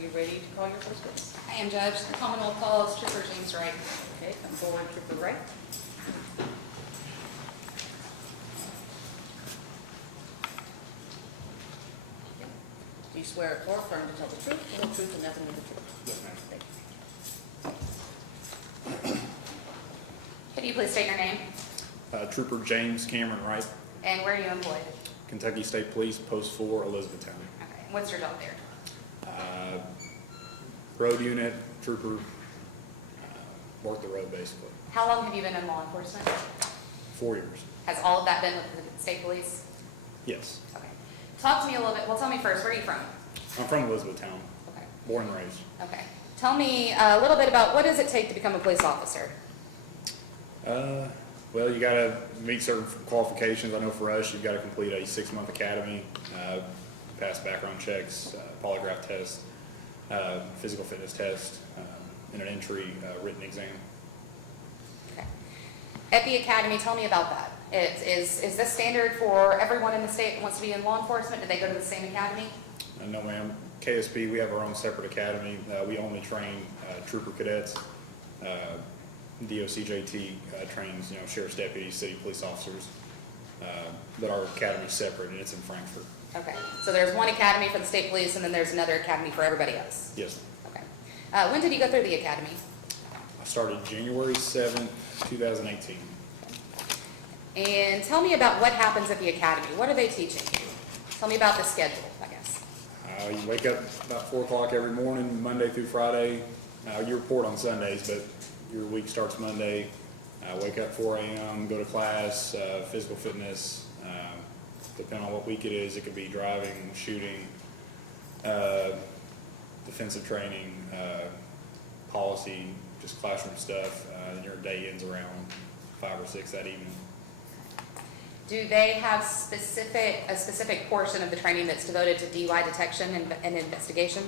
you ready to call your first witness? I am, Judge. The Commonwealth calls Trooper James Wright. Okay, come forward, Trooper Wright. Do you swear or affirm to tell the truth, the whole truth, and nothing but the truth? Yes, ma'am. Thank you. Could you please state your name Trooper James Cameron Wright, and where are you employed? Kentucky State Police, Post 4, Elizabethtown. Okay. What's your job there? Road unit, trooper, work the road basically. How long have you been in law enforcement? 4 years. Has all of that been with the state police? Yes. Okay. Talk to me a little bit. Well, tell me first, where are you from? I'm from Elizabethtown, Okay. born and raised. Okay. Tell me a little bit about what does it take to become a police officer? Well, you got to meet certain qualifications. I know for us, you've got to complete a 6-month academy, pass background checks, polygraph test, physical fitness test, and an entry written exam. Okay. At the academy, tell me about that. Is this standard for everyone in the state that wants to be in law enforcement? Do they go to the same academy? No, ma'am. KSP, we have our own separate academy. We only train trooper cadets. DOCJT trains, sheriff's deputies, city police officers. But our academy is separate, and it's in Frankfurt. Okay. So there's one academy for the state police, and then there's another academy for everybody else. Yes. Okay. When did you go through the academy? I started January 7th, 2018. And tell me about what happens at the academy. What are they teaching you? Tell me about the schedule, I guess. You wake up about 4 o'clock every morning, Monday through Friday. You report on Sundays, but your week starts Monday. Wake up 4 a.m., go to class, physical fitness. Depending on what week it is, it could be driving, shooting, defensive training, policy, just classroom stuff. And your day ends around 5 or 6 that evening. Do they have a specific portion of the training that's devoted to DUI detection and investigation?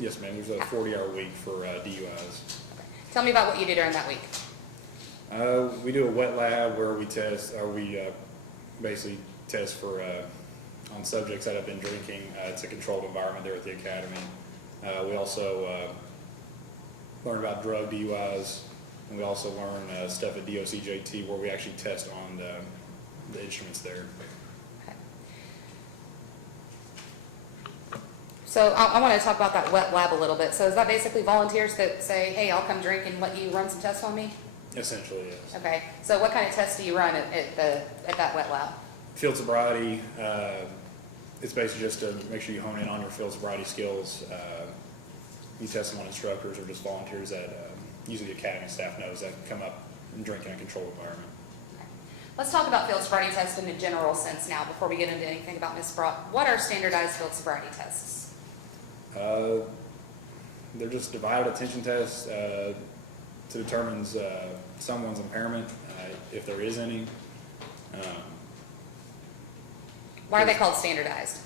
Yes, ma'am. There's a 40-hour week for DUIs. Okay. Tell me about what you do during that week. We do a wet lab where we test, or we basically test for on subjects that have been drinking. It's a controlled environment there at the academy. We also learn about drug DUIs, and we also learn stuff at DOCJT where we actually test on the instruments there. Okay. So I want to talk about that wet lab a little bit. So is that basically volunteers that say, hey, I'll come drink and let you run some tests on me? Essentially, yes. Okay. So what kind of tests do you run at that wet lab? Field sobriety, it's basically just to make sure you hone in on your field sobriety skills. You test them on instructors or just volunteers that usually the academy staff knows that come up and drink in a controlled environment. Okay. Let's talk about field sobriety tests in a general sense now before we get into anything about Ms. Brock. What are standardized field sobriety tests? They're just divided attention tests to determine someone's impairment, if there is any. Why are they called standardized?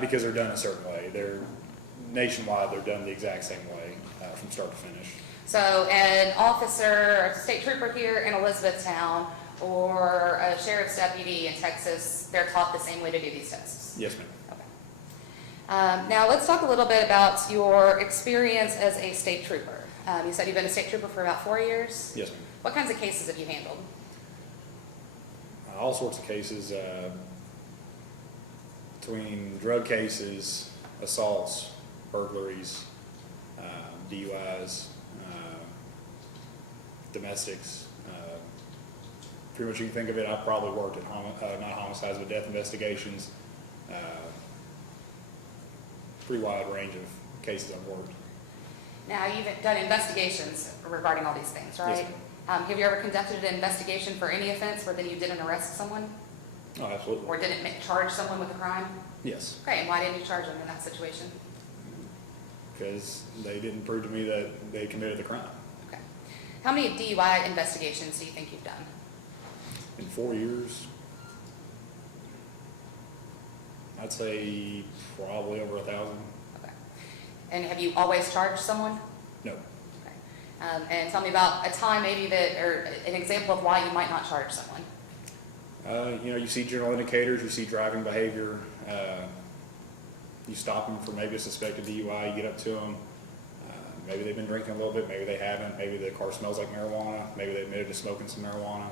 Because they're done a certain way. They're nationwide. They're done the exact same way from start to finish. So an officer, a state trooper here in Elizabethtown, or a sheriff's deputy in Texas, they're taught the same way to do these tests? Yes, ma'am. Okay. Now let's talk a little bit about your experience as a state trooper. You said you've been a state trooper for about 4 years? Yes, ma'am. What kinds of cases have you handled? All sorts of cases, between drug cases, assaults, burglaries, DUIs, domestics. Pretty much you can think of it. I've probably worked at not homicides, but death investigations. Pretty wide range of cases I've worked. Now you've done investigations regarding all these things, right? Yes, have you ever conducted an investigation for any offense where then you didn't arrest someone? Oh, absolutely. Or didn't charge someone with a crime? Yes. Okay, and why didn't you charge them in that situation? Because they didn't prove to me that they committed the crime. Okay. How many DUI investigations do you think you've done? In 4 years, I'd say probably over 1,000. Okay. And have you always charged someone? No. Okay. And tell me about a time maybe or an example of why you might not charge someone. You see general indicators, you see driving behavior, You stop them for maybe a suspected DUI, you get up to them, maybe they've been drinking a little bit, maybe they haven't, maybe the car smells like marijuana, maybe they admitted to smoking some marijuana,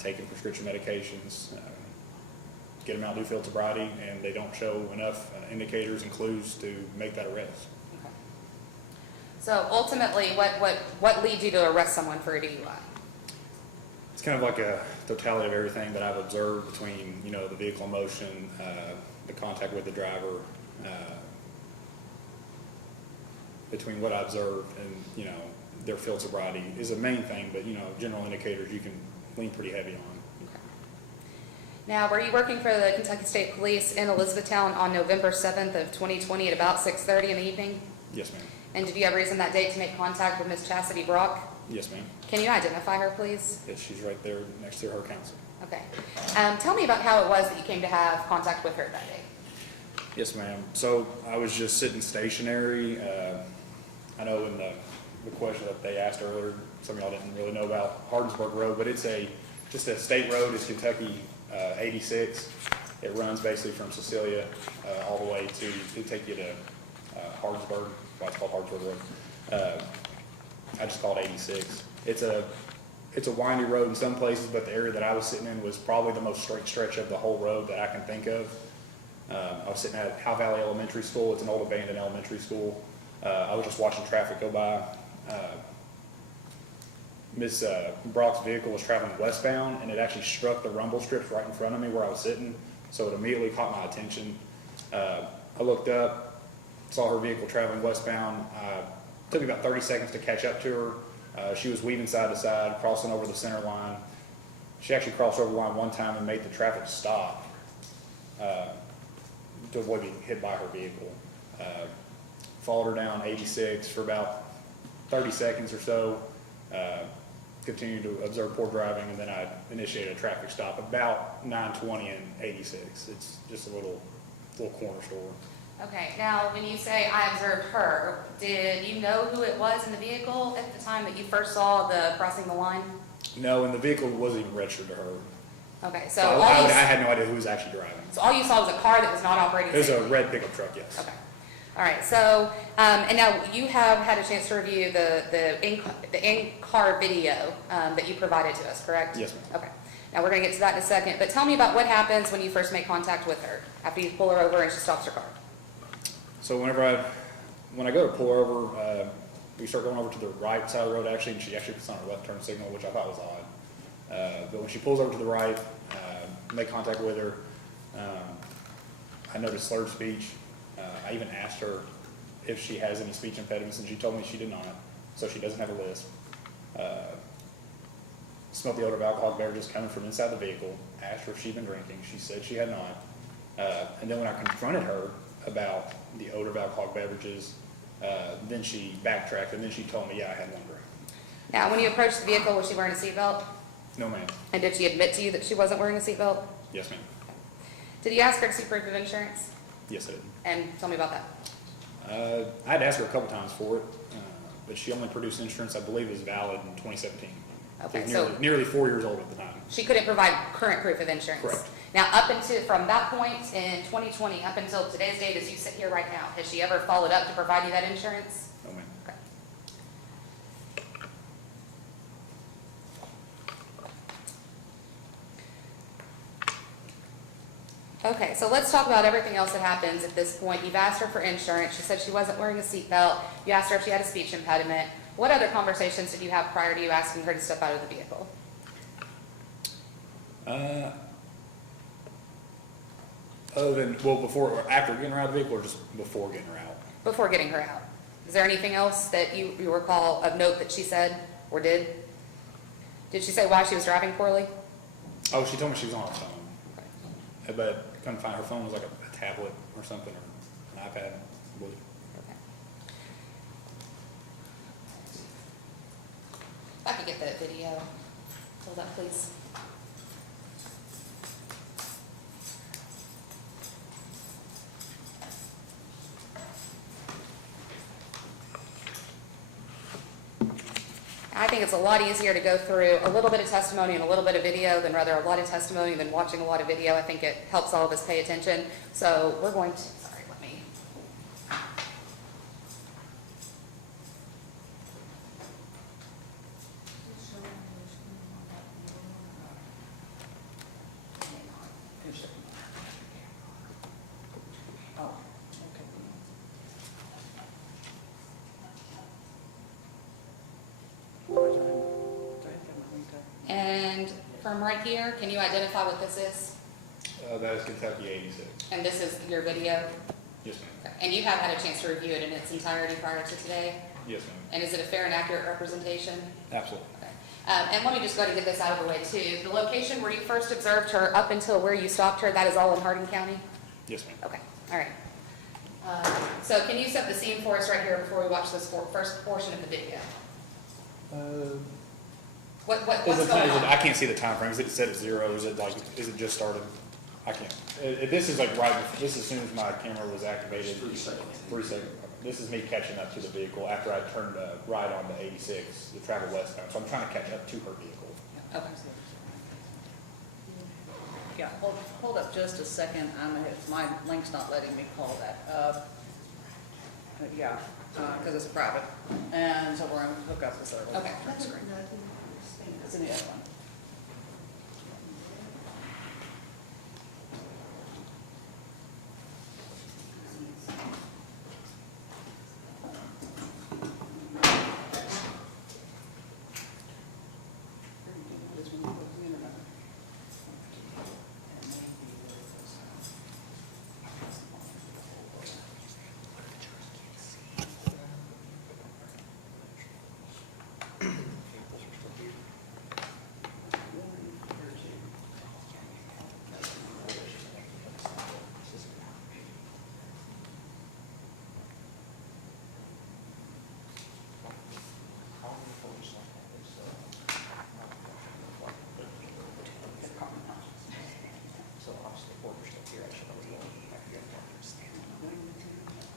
taking prescription medications, get them out, do field sobriety, and they don't show enough indicators and clues to make that arrest. Okay. So ultimately, what leads you to arrest someone for a DUI? It's kind of like a totality of everything that I've observed between, you know, the vehicle in motion, the contact with the driver, between what I observed and, you know, their field sobriety is a main thing, but, you know, general indicators you can lean pretty heavy on. Okay. Now, were you working for the Kentucky State Police in Elizabethtown on November 7th of 2020 at about 6:30 in the evening? Yes, ma'am. And did you have reason that day to make contact with Ms. Chastity Brock? Yes, ma'am. Can you identify her, please? Yes, she's right there next to her counsel. Okay. Tell me about how it was that you came to have contact with her that day. Yes, ma'am. So I was just sitting stationary. I know in the question that they asked earlier, some of y'all didn't really know about Hardensburg Road, but it's just a state road. It's Kentucky 86. It runs basically from Cecilia all the way to take you to Hardensburg. Why it's called Hardensburg Road. I just call it 86. It's a windy road in some places, but the area that I was sitting in was probably the most straight stretch of the whole road that I can think of. I was sitting at Howe Valley Elementary School. It's an old abandoned elementary school. I was just watching traffic go by. Miss Brock's vehicle was traveling westbound, and it actually struck the rumble strips right in front of me where I was sitting, so it immediately caught my attention. I looked up, saw her vehicle traveling westbound. It took me about 30 seconds to catch up to her. She was weaving side to side, crossing over the center line. She actually crossed over the line one time and made the traffic stop to avoid being hit by her vehicle. Followed her down 86 for about 30 seconds or so. Continued to observe poor driving, and then I initiated a traffic stop about 9:20 and 86. It's just a little corner store. Okay, now when you say I observed her, did you know who it was in the vehicle at the time that you first saw the crossing the line? No, and the vehicle wasn't even registered to her. Okay, So I had no idea who was actually driving. so all you saw was a car that was not operating It was a safely? red pickup truck, yes. Okay. All right, so, and now you have had a chance to review the in-car video that you provided to us, correct? Yes, ma'am. Okay. Now, we're going to get to that in a second, but tell me about what happens when you first make contact with her, after you pull her over and she stops her car. So when I go to pull her over, we start going over to the right side of the road actually, and she actually puts on her left turn signal, which I thought was odd. But when she pulls over to the right, make contact with her, I noticed slurred speech. I even asked her if she has any speech impediments, and she told me she did not, so she doesn't have a lisp. Smelled the odor of alcoholic beverages coming from inside the vehicle. Asked her if she'd been drinking. She said she had not. And then when I confronted her about the odor of alcoholic beverages, then she backtracked, and then she told me, yeah, I had one drink. Now, when you approached the vehicle, was she wearing a seatbelt? No, ma'am. And did she admit to you that she wasn't wearing a seatbelt? Yes, ma'am. Did you ask her to see proof of insurance? Yes, I did. And tell me about that. I had asked her a couple times for it, but she only produced insurance I believe is valid in 2017. Okay, She was so nearly 4 years old at the time. she couldn't provide current proof of insurance? Correct. Now, from that point in 2020, up until today's date, as you sit here right now, has she ever followed up to provide you that insurance? No, ma'am. Okay. Okay, so let's talk about everything else that happens at this point. You've asked her for insurance. She said she wasn't wearing a seatbelt. You asked her if she had a speech impediment. What other conversations did you have prior to you asking her to step out of the vehicle? Other than, well, before or after getting her out of the vehicle, or just before getting her out? Before getting her out. Is there anything else that you recall of note that she said or did? Did she say why she was driving poorly? Oh, she told me she was on her phone. But couldn't find her phone. It was like a tablet or something, or an iPad, I believe. Okay. If I could get that video pulled up, please. I think it's a lot easier to go through a little bit of testimony and a little bit of video than rather a lot of testimony than watching a lot of video. I think it helps all of us pay attention. So we're going to, sorry, let me from right here. Can you identify what this is? That is Kentucky 86. And this is your video? Yes, ma'am. Okay. And you have had a chance to review it in its entirety prior to today? Yes, ma'am. And is it a fair and accurate representation? Absolutely. Okay. And let me just go ahead and get this out of the way too. The location where you first observed her up until where you stopped her, that is all in Hardin County? Yes, ma'am. Okay, all right. So can you set the scene for us right here before we watch this first portion of the video? What's going on? I can't see the time frame. Is it set at 0? Is it just started? I can't. This is like this as soon as my camera was activated. 3 seconds. 3 seconds. This is me catching up to the vehicle after I turned right on to 86 to travel westbound. So I'm trying to catch up to her vehicle. Okay. Yeah, hold up just a second. My link's not letting me call that. Yeah, because it's private. And so we're going to hook up this other one. Okay. Screen. It's in the other one.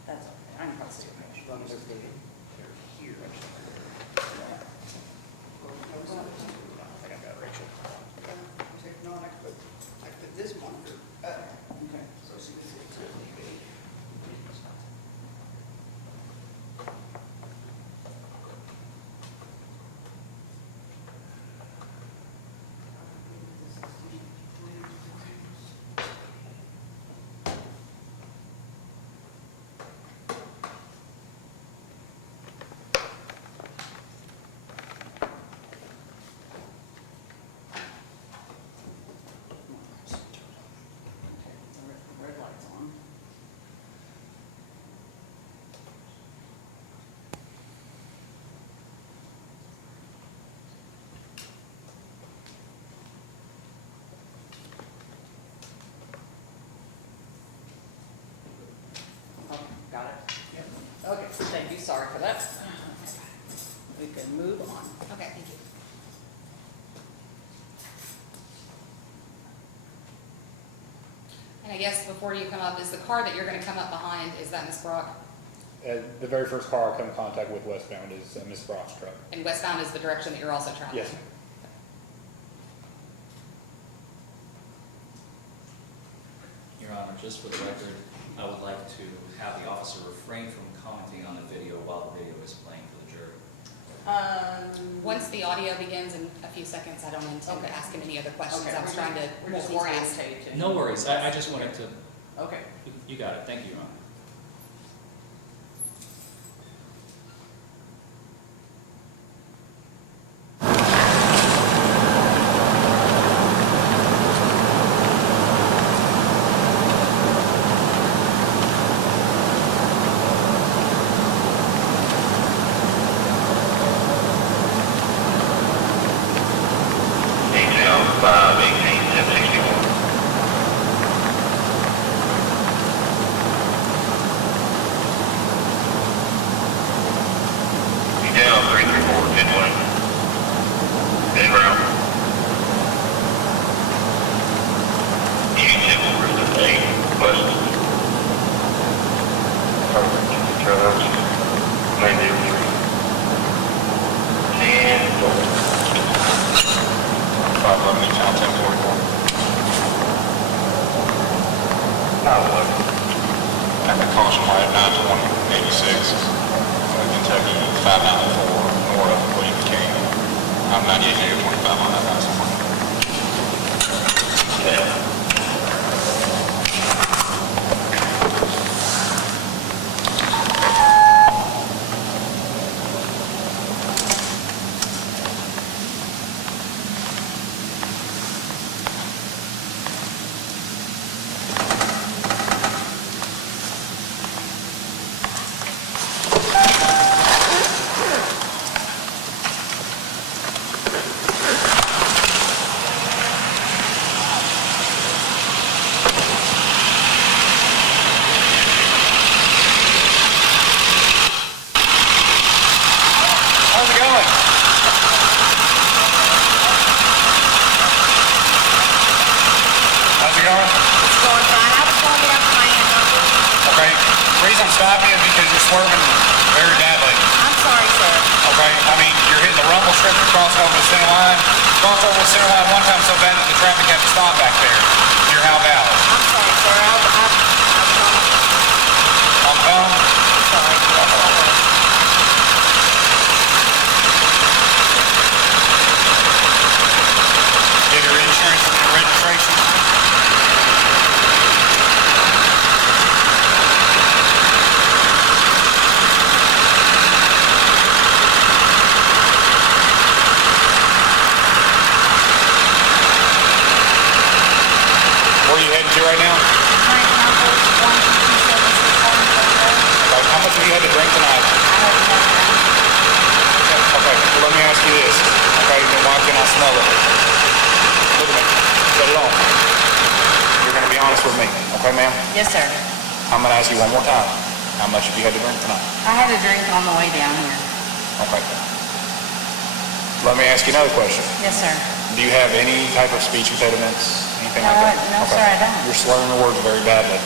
That's okay. I can probably see it. As long as they're here. I got that, Rachel. No, I put this monitor up, Okay. so she can see it too. Red light's on. Okay, got it? Yep. Okay, thank you, sorry for that. We can move on. Okay, thank you. And I guess before you come up, is the car that you're gonna come up behind, is that Miss Brock? The very first car I come in contact with westbound is Miss Brock's truck. And westbound is the direction that you're also traveling? Yes, ma'am. Your Honor, just for the record, I would like to have the officer refrain from commenting on the video while the video is playing for the jury. Once the audio begins in a few seconds, I don't intend to ask him any other questions. Okay, I was trying to we're just multitask. orientating. No worries, I just wanted to, Okay. you got it, thank you, Your Honor. Detail 518 1061. Detail 334 1020. En route. Unit over 8 west. Perfect. Trail out. Main deal 3. 10 4. 511 Midtown 1044. I can caution light 920 86. Kentucky 594 north of William King. I'm 98 25 on that last one. Yeah. is because you're swerving very badly. I'm sorry, sir. Okay, I mean, you're hitting the rumble strip and crossing over the center line. Crossed over the center line one time so bad that the traffic had to stop back there. You're how valid. I'm sorry, sir. I was on. On the phone? I'm sorry. Get your insurance and your registration. Where are you heading to right now? Frank Numbers, 12276 Okay, how much have you had to drink tonight? Okay, well, let me ask you this. Okay, then why can I smell it? Look at me. Set it on. You're going to be honest with me. Okay, ma'am? Yes, sir. I'm going to ask you one more time. How much have you had to drink tonight? I had a drink on the way down here. Okay. Let me ask you another question. Yes, sir. Do you have any type of speech impediments? Anything No, like that? no, Okay. sir, I don't. You're slurring the words very badly.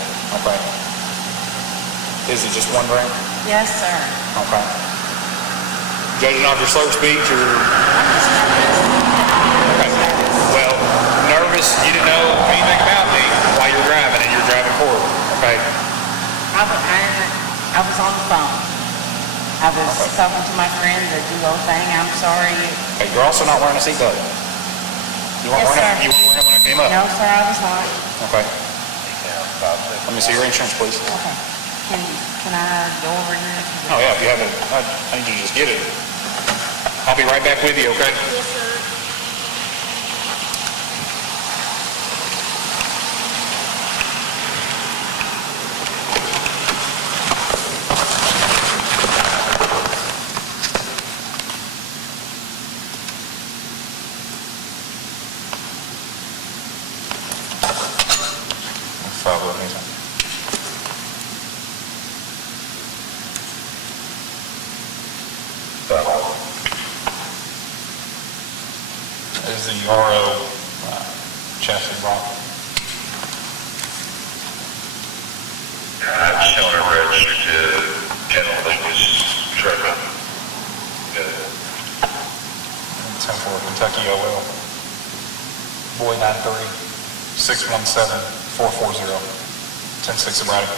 Okay. Is it just one drink? Yes, sir. Okay. Judging off your slurred speech, or okay. Well, nervous. You didn't know anything about me while you're driving, and you're driving forward. Okay. I was on the phone. I was talking to my friend, the DUI thing. I'm sorry. Okay. You're also not wearing a seatbelt. You weren't Yes, wearing it. sir. You weren't wearing it when I came up. No, sir, I was not. Okay. Let me see your insurance, please. Okay. Can I go over here? Oh yeah. If you haven't, I need you to just get it. I'll be right back with you. Okay. Yes, sir. Follow me. Is the RO chassis wrong? I've shown a register to General Lewis Trucker. 10-4 Kentucky OL. Boy 93 617 440 10-6 sobriety.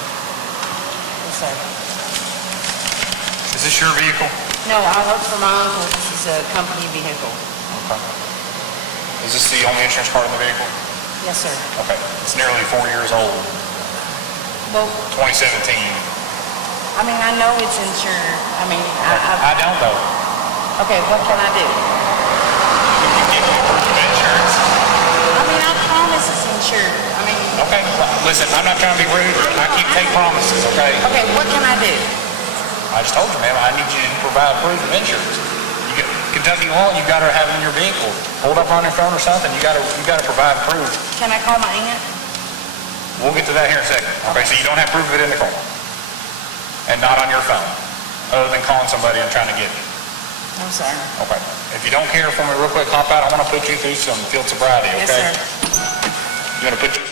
Yes, sir. Is this your vehicle? No, I work for my uncle. This is a company vehicle. Okay. Is this the only insurance card in the vehicle? Yes, sir. Okay. It's nearly 4 years old. Well, 2017. I mean, I know it's insured. I mean, I don't know. okay, what can I do? You can give me a proof of insurance. I mean, I promise it's insured. I mean, Okay. Listen, I'm not trying to be rude. I keep taking promises, okay? okay, what can I do? I just told you, ma'am, I need you to provide proof of insurance. You get Kentucky law, you gotta have it in your vehicle. Hold up on your phone or something, you gotta provide proof. Can I call my aunt? We'll get to that here in a second. Okay, so you don't have proof of it in the car. And not on your phone, other than calling somebody and trying to get it. No, sir. Okay. If you don't care for me real quick, hop out. I wanna put you through some field sobriety, Yes, okay? sir. You wanna put you...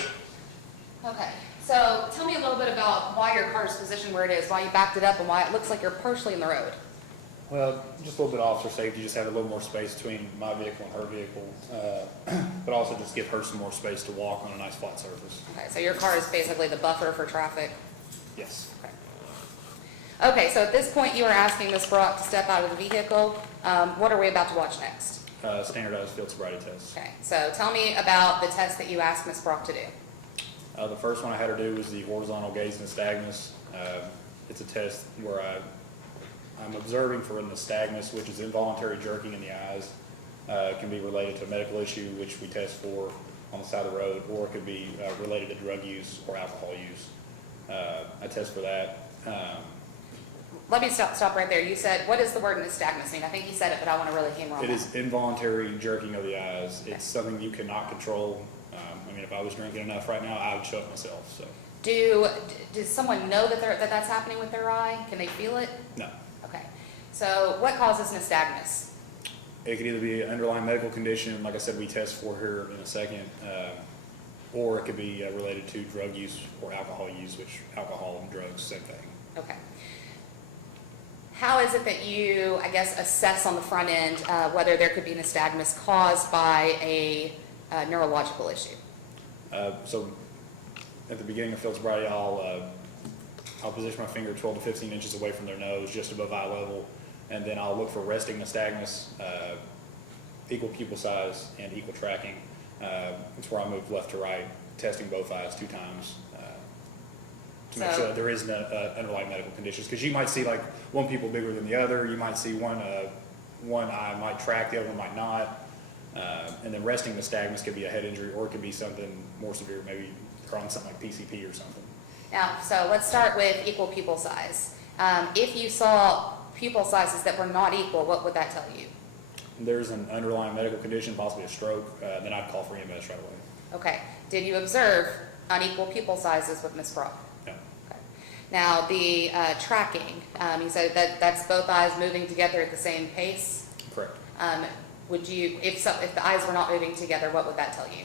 Okay, so tell me a little bit about why your car is positioned where it is, why you backed it up, and why it looks like you're partially in the road. Well, just a little bit of officer safety, just have a little more space between my vehicle and her vehicle, but also just give her some more space to walk on a nice flat surface. Okay, so your car is basically the buffer for traffic. Yes. Okay, so at this point, you are asking Ms. Brock to step out of the vehicle. What are we about to watch next? Standardized field sobriety test. Okay, so tell me about the test that you asked Ms. Brock to do. The first one I had her do was the horizontal gaze nystagmus. It's a test where I'm observing for nystagmus, which is involuntary jerking in the eyes. It can be related to a medical issue, which we test for on the side of the road, or it could be related to drug use or alcohol use. I test for that. let me stop right there. You said, what does the word nystagmus mean? I think you said it, but I want to really hammer on It that. is involuntary jerking of the eyes. It's something you cannot control. I mean, if I was drinking enough right now, I would choke myself, so, Does someone know that that's happening with their eye? Can they feel it? no. Okay. So what causes nystagmus? It could either be an underlying medical condition, like I said, we test for her in a second, or it could be related to drug use or alcohol use, which alcohol and drugs, same thing. Okay. How is it that you, I guess, assess on the front end whether there could be nystagmus caused by a neurological issue? So at the beginning of field sobriety, I'll position my finger 12 to 15 inches away from their nose, just above eye level, and then I'll look for resting nystagmus, equal pupil size, and equal tracking. It's where I move left to right, testing both eyes 2 times to make So- sure that there is no underlying medical conditions. Because you might see like one pupil bigger than the other, you might see one eye might track, the other one might not. And then resting nystagmus could be a head injury, or it could be something more severe, maybe they're on something like PCP or something. Now, so let's start with equal pupil size. If you saw pupil sizes that were not equal, what would that tell you? There's an underlying medical condition, possibly a stroke, then I'd call for EMS right away. Okay. Did you observe unequal pupil sizes with Ms. Brock? No. Okay. Now, the tracking, you said that that's both eyes moving together at the same pace. Correct. Would you, if the eyes were not moving together, what would that tell you?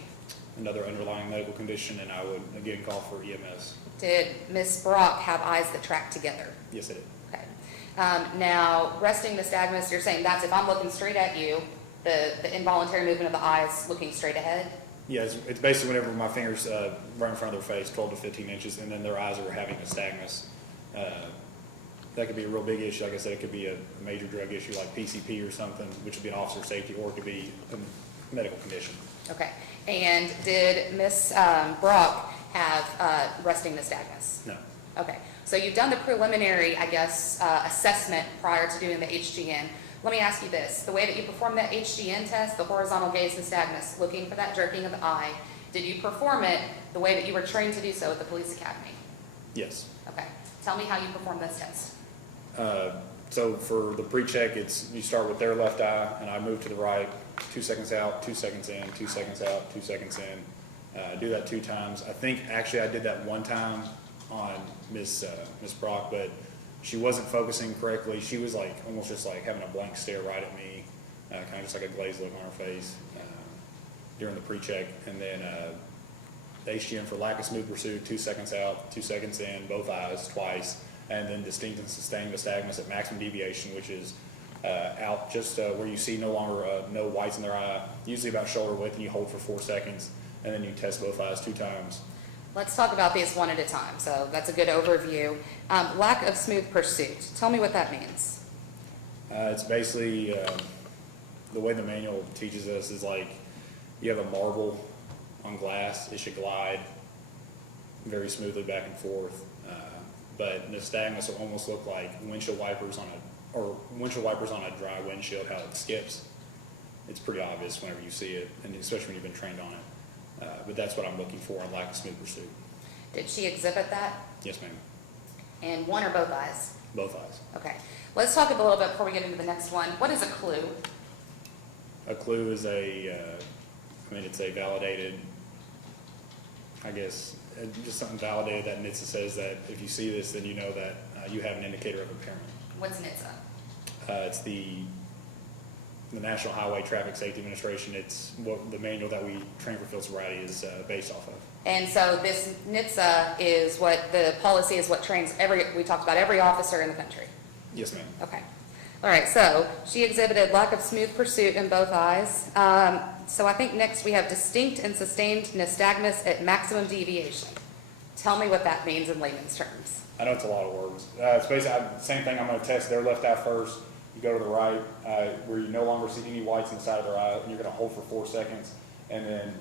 Another underlying medical condition, and I would again call for EMS. Did Ms. Brock have eyes that tracked together? Yes, it did. Okay. Now, resting nystagmus, you're saying that's if I'm looking straight at you, the involuntary movement of the eyes looking straight ahead? Yeah, it's basically whenever my fingers right in front of their face, 12 to 15 inches, and then their eyes are having nystagmus. That could be a real big issue. Like I said, it could be a major drug issue like PCP or something, which would be an officer safety, or it could be a medical condition. Okay. And did Ms. Brock have resting nystagmus? No. Okay. So you've done the preliminary, I guess, assessment prior to doing the HGN. Let me ask you this. The way that you performed that HGN test, the horizontal gaze nystagmus, looking for that jerking of the eye, did you perform it the way that you were trained to do so at the police academy? Yes. Okay. Tell me how you performed this test. So for the pre-check, you start with their left eye, and I move to the right, 2 seconds out, 2 seconds in, 2 seconds out, 2 seconds in. Do that 2 times. I think actually I did that 1 time on Miss Brock, but she wasn't focusing correctly. She was like almost just like having a blank stare right at me, kind of just like a glazed look on her face during the pre-check. And then the HGN for lack of smooth pursuit, 2 seconds out, 2 seconds in, both eyes twice. And then distinct and sustained nystagmus at maximum deviation, which is out just where you see no longer no whites in their eye, usually about shoulder width, and you hold for 4 seconds, and then you test both eyes 2 times. Let's talk about these one at a time. So that's a good overview. Lack of smooth pursuit. Tell me what that means. It's basically the way the manual teaches us is like you have a marble on glass, it should glide very smoothly back and forth. But nystagmus will almost look like windshield wipers on a dry windshield, how it skips. It's pretty obvious whenever you see it, and especially when you've been trained on it. But that's what I'm looking for in lack of smooth pursuit. Did she exhibit that? Yes, ma'am. In one or both eyes? Both eyes. Okay. Let's talk a little bit before we get into the next one. What is a clue? A clue is it's a validated, I guess, just something validated that NHTSA says that if you see this, then you know that you have an indicator of impairment. What's NHTSA? It's the National Highway Traffic Safety Administration. It's what the manual that we train for field sobriety is based off of. And so this NHTSA is what the policy is, what trains we talked about every officer in the country. Yes, ma'am. Okay. All right, so she exhibited lack of smooth pursuit in both eyes. So I think next we have distinct and sustained nystagmus at maximum deviation. Tell me what that means in layman's terms. I know it's a lot of words. It's basically the same thing. I'm going to test their left eye first. You go to the right, where you no longer see any whites in the side of their eye, and you're going to hold for 4 seconds. And then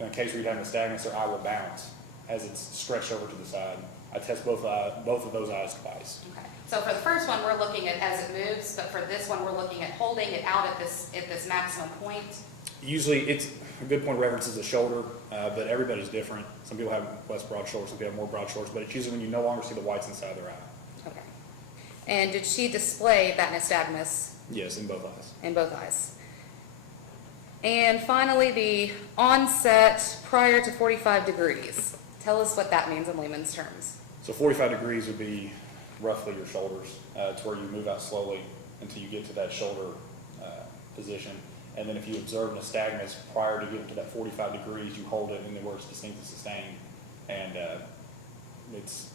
in case where you have nystagmus, their eye will bounce as it's stretched over to the side. I test both of those eyes twice. Okay. So for the first one, we're looking at as it moves, but for this one, we're looking at holding it out at this maximum point. Usually, it's a good point of reference is the shoulder, but everybody's different. Some people have less broad shoulders, some people have more broad shoulders, but it's usually when you no longer see the whites inside of their eye. Okay. And did she display that nystagmus Yes, in both eyes. in both eyes? And finally, the onset prior to 45 degrees. Tell us what that means in layman's terms. So 45 degrees would be roughly your shoulders, to where you move out slowly until you get to that shoulder position. And then if you observe nystagmus prior to getting to that 45 degrees, you hold it and then where it's distinct and sustained. And it's,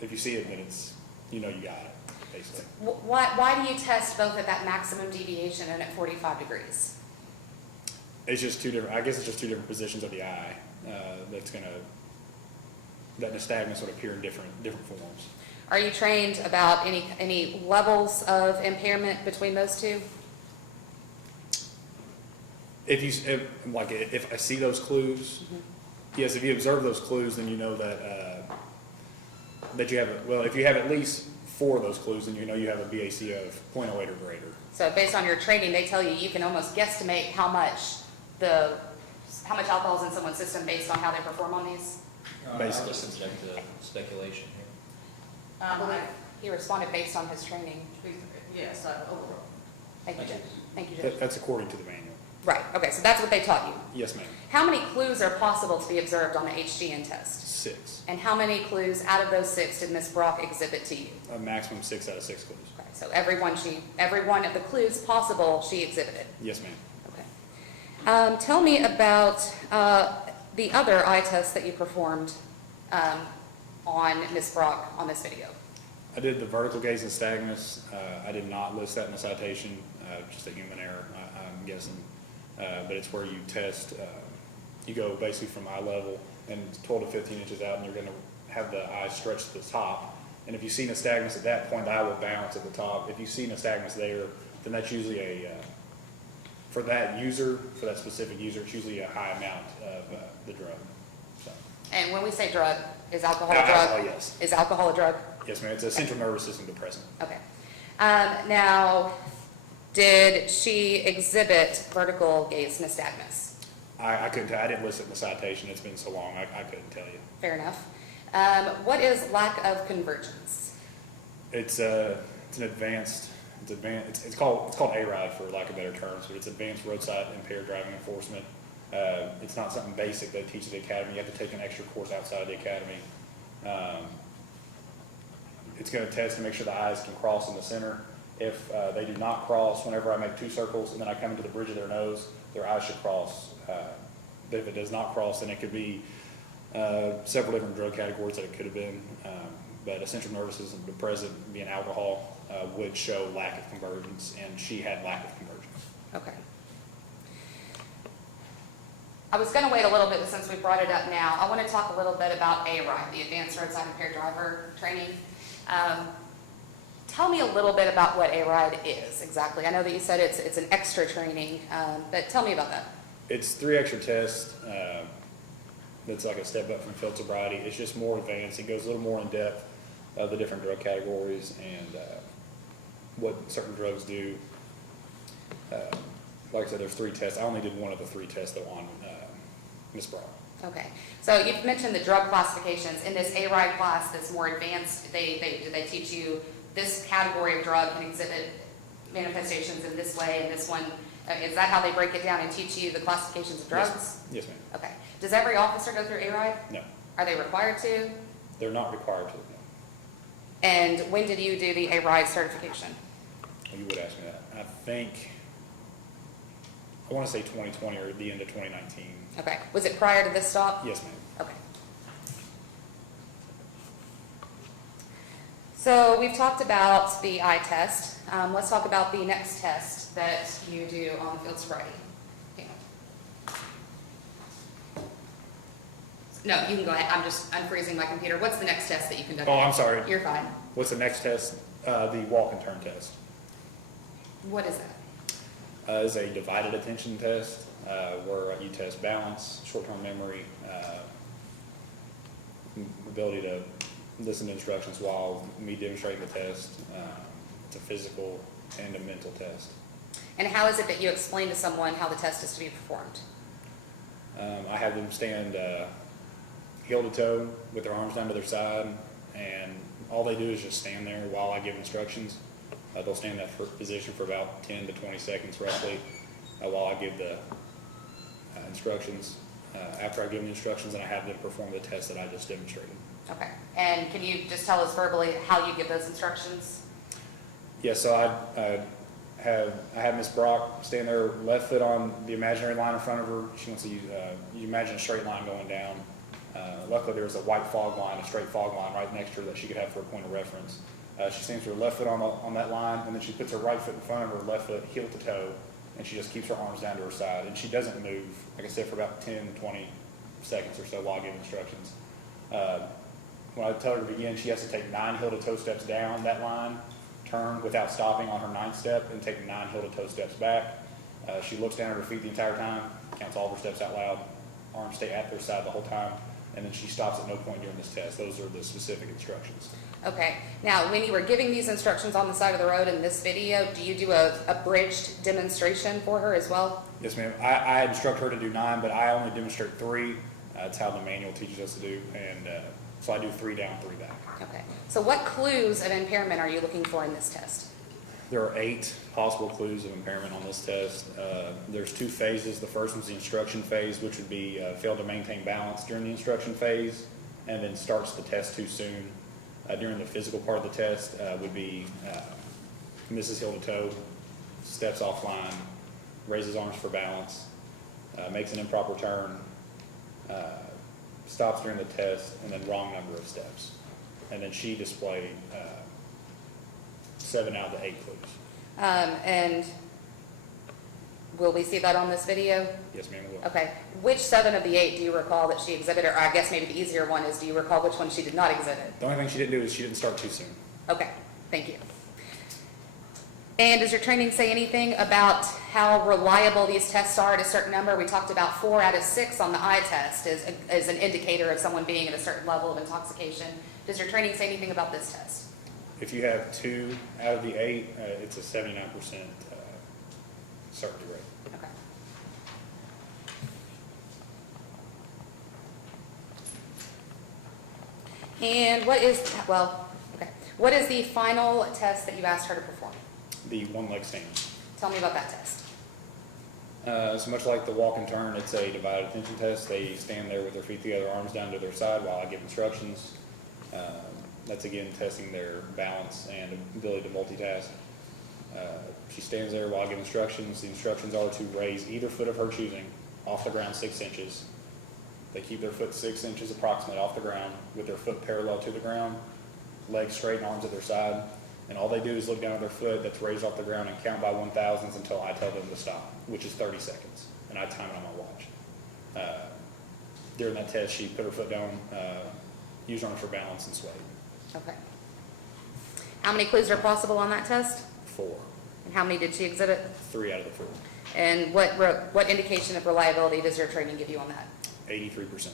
if you see it, then it's, you know you got it, basically. Why do you test both at that maximum deviation and at 45 degrees? It's just two different, I guess it's just two different positions of the eye that nystagmus would appear in different forms. Are you trained about any levels of impairment between those two? If I see those clues, yes, if you observe those clues, then you know that you have, if you have at least 4 of those clues, then you know you have a BAC of 0.08 or greater. So based on your training, they tell you can almost guesstimate how much alcohol is in someone's system based on how they perform on these? I'll just subject to speculation here. He responded based on his training. Yes, overall. Thank you, Judge. Thank you, Judge. That's according to the manual. Right, okay, so that's what they taught you. Yes, ma'am. How many clues are possible to be observed on the HGN test? 6. And how many clues out of those 6 did Ms. Brock exhibit to you? A maximum 6 out of 6 clues. Okay, so every one of the clues possible she exhibited. Yes, ma'am. Okay. Tell me about the other eye test that you performed on Ms. Brock on this video. I did the vertical gaze nystagmus. I did not list that in the citation, just a human error, I'm guessing. But it's where you test, you go basically from eye level and 12 to 15 inches out, and you're going to have the eye stretched to the top. And if you see nystagmus at that point, the eye will bounce at the top. If you see nystagmus there, then that's usually for that user, for that specific user, it's usually a high amount of the drug. So. And when we say drug, is alcohol a drug? Alcohol, yes. Is alcohol a drug? Yes, ma'am. It's a central nervous system depressant. Okay. Now, did she exhibit vertical gaze nystagmus? I couldn't tell. I didn't list it in the citation. It's been so long. I couldn't tell you. Fair enough. What is lack of convergence? It's an advanced. It's called a-ride for lack of better terms, but it's advanced roadside impaired driving enforcement. It's not something basic they teach at the academy. You have to take an extra course outside of the academy. It's going to test to make sure the eyes can cross in the center. If they do not cross, whenever I make 2 circles and then I come into the bridge of their nose, their eyes should cross. If it does not cross, then it could be several different drug categories that it could have been. But a central nervous system depressant, being alcohol, would show lack of convergence, and she had lack of convergence. Okay. I was going to wait a little bit, but since we brought it up now, I want to talk a little bit about a-ride, the Advanced Roadside Impaired Driver Training. Tell me a little bit about what a-ride is exactly. I know that you said it's an extra training, but tell me about that. It's 3 extra tests. That's like a step up from field sobriety. It's just more advanced. It goes a little more in depth of the different drug categories and what certain drugs do. Like I said, there's 3 tests. I only did one of the 3 tests though on Ms. Brown. Okay, so you've mentioned the drug classifications. In this A-RIDE class that's more advanced, do they teach you this category of drug can exhibit manifestations in this way and this one? Is that how they break it down and teach you the classifications of drugs? Yes, ma'am. Okay. Does every officer go through A-RIDE? No. Are they required to? They're not required to. No. And when did you do the A-RIDE certification? You would ask me that. I want to say 2020 or the end of 2019. Okay. Was it prior to this stop? Yes, ma'am. Okay. So we've talked about the eye test. Let's talk about the next test that you do on the field sobriety. No, you can go ahead. I'm freezing my computer. What's the next test that you conduct? Oh, I'm sorry. You're fine. What's the next test? The walk and turn test. What is that? Is a divided attention test where you test balance, short-term memory, ability to listen to instructions while me demonstrating the test. It's a physical and a mental test. And how is it that you explain to someone how the test is to be performed? I have them stand heel to toe with their arms down to their side and all they do is just stand there while I give instructions. They'll stand in that position for about 10 to 20 seconds roughly while I give the instructions. After I give them the instructions, and I have them perform the test that I just demonstrated. Okay, and can you just tell us verbally how you give those instructions? Yeah, so I have Miss Brock stand there, left foot on the imaginary line in front of her. She wants to use, you imagine a straight line going down. Luckily there was a white fog line, a straight fog line right next to her that she could have for a point of reference. She stands with her left foot on that line, and then she puts her right foot in front of her left foot, heel to toe, and she just keeps her arms down to her side. And she doesn't move, like I said, for about 10, 20 seconds or so while I give instructions. When I tell her to begin, she has to take 9 heel to toe steps down that line, turn without stopping on her 9th step, and take 9 heel to toe steps back. She looks down at her feet the entire time, counts all of her steps out loud, arms stay at their side the whole time, and then she stops at no point during this test. Those are the specific instructions. Okay, now when you were giving these instructions on the side of the road in this video, do you do a abridged demonstration for her as well? Yes, ma'am. I instruct her to do 9, but I only demonstrate 3. That's how the manual teaches us to do, and so I do 3 down, 3 back. Okay, so what clues of impairment are you looking for in this test? There are 8 possible clues of impairment on this test. There's 2 phases. The first one's the instruction phase, which would be fail to maintain balance during the instruction phase, and then starts the test too soon. During the physical part of the test would be misses heel to toe, steps offline, raises arms for balance, makes an improper turn, stops during the test, and then wrong number of steps. And then she displayed 7 out of the 8 clues. And will we see that on this video? Yes, ma'am, we will. Okay, which 7 of the 8 do you recall that she exhibited, or I guess maybe the easier one is, do you recall which one she did not exhibit? The only thing she didn't do is she didn't start too soon. Okay, thank you. And does your training say anything about how reliable these tests are at a certain number? We talked about 4 out of 6 on the eye test as an indicator of someone being at a certain level of intoxication. Does your training say anything about this test? If you have 2 out of the 8, it's a 79% certainty rate. Okay. And what is the final test that you asked her to perform? The 1-leg stand. Tell me about that test. So much like the walk and turn, it's a divided attention test. They stand there with their feet together, arms down to their side while I give instructions. That's again testing their balance and ability to multitask. She stands there while I give instructions. The instructions are to raise either foot of her choosing off the ground 6 inches. They keep their foot 6 inches approximately off the ground with their foot parallel to the ground, legs straight and arms at their side. And all they do is look down at their foot that's raised off the ground and count by 1,000s until I tell them to stop, which is 30 seconds. And I time it on my watch. During that test, she put her foot down, used arms for balance, and swayed. Okay. How many clues are possible on that test? 4. And how many did she exhibit? 3 out of the 4. And what indication of reliability does your training give you on that? 83%.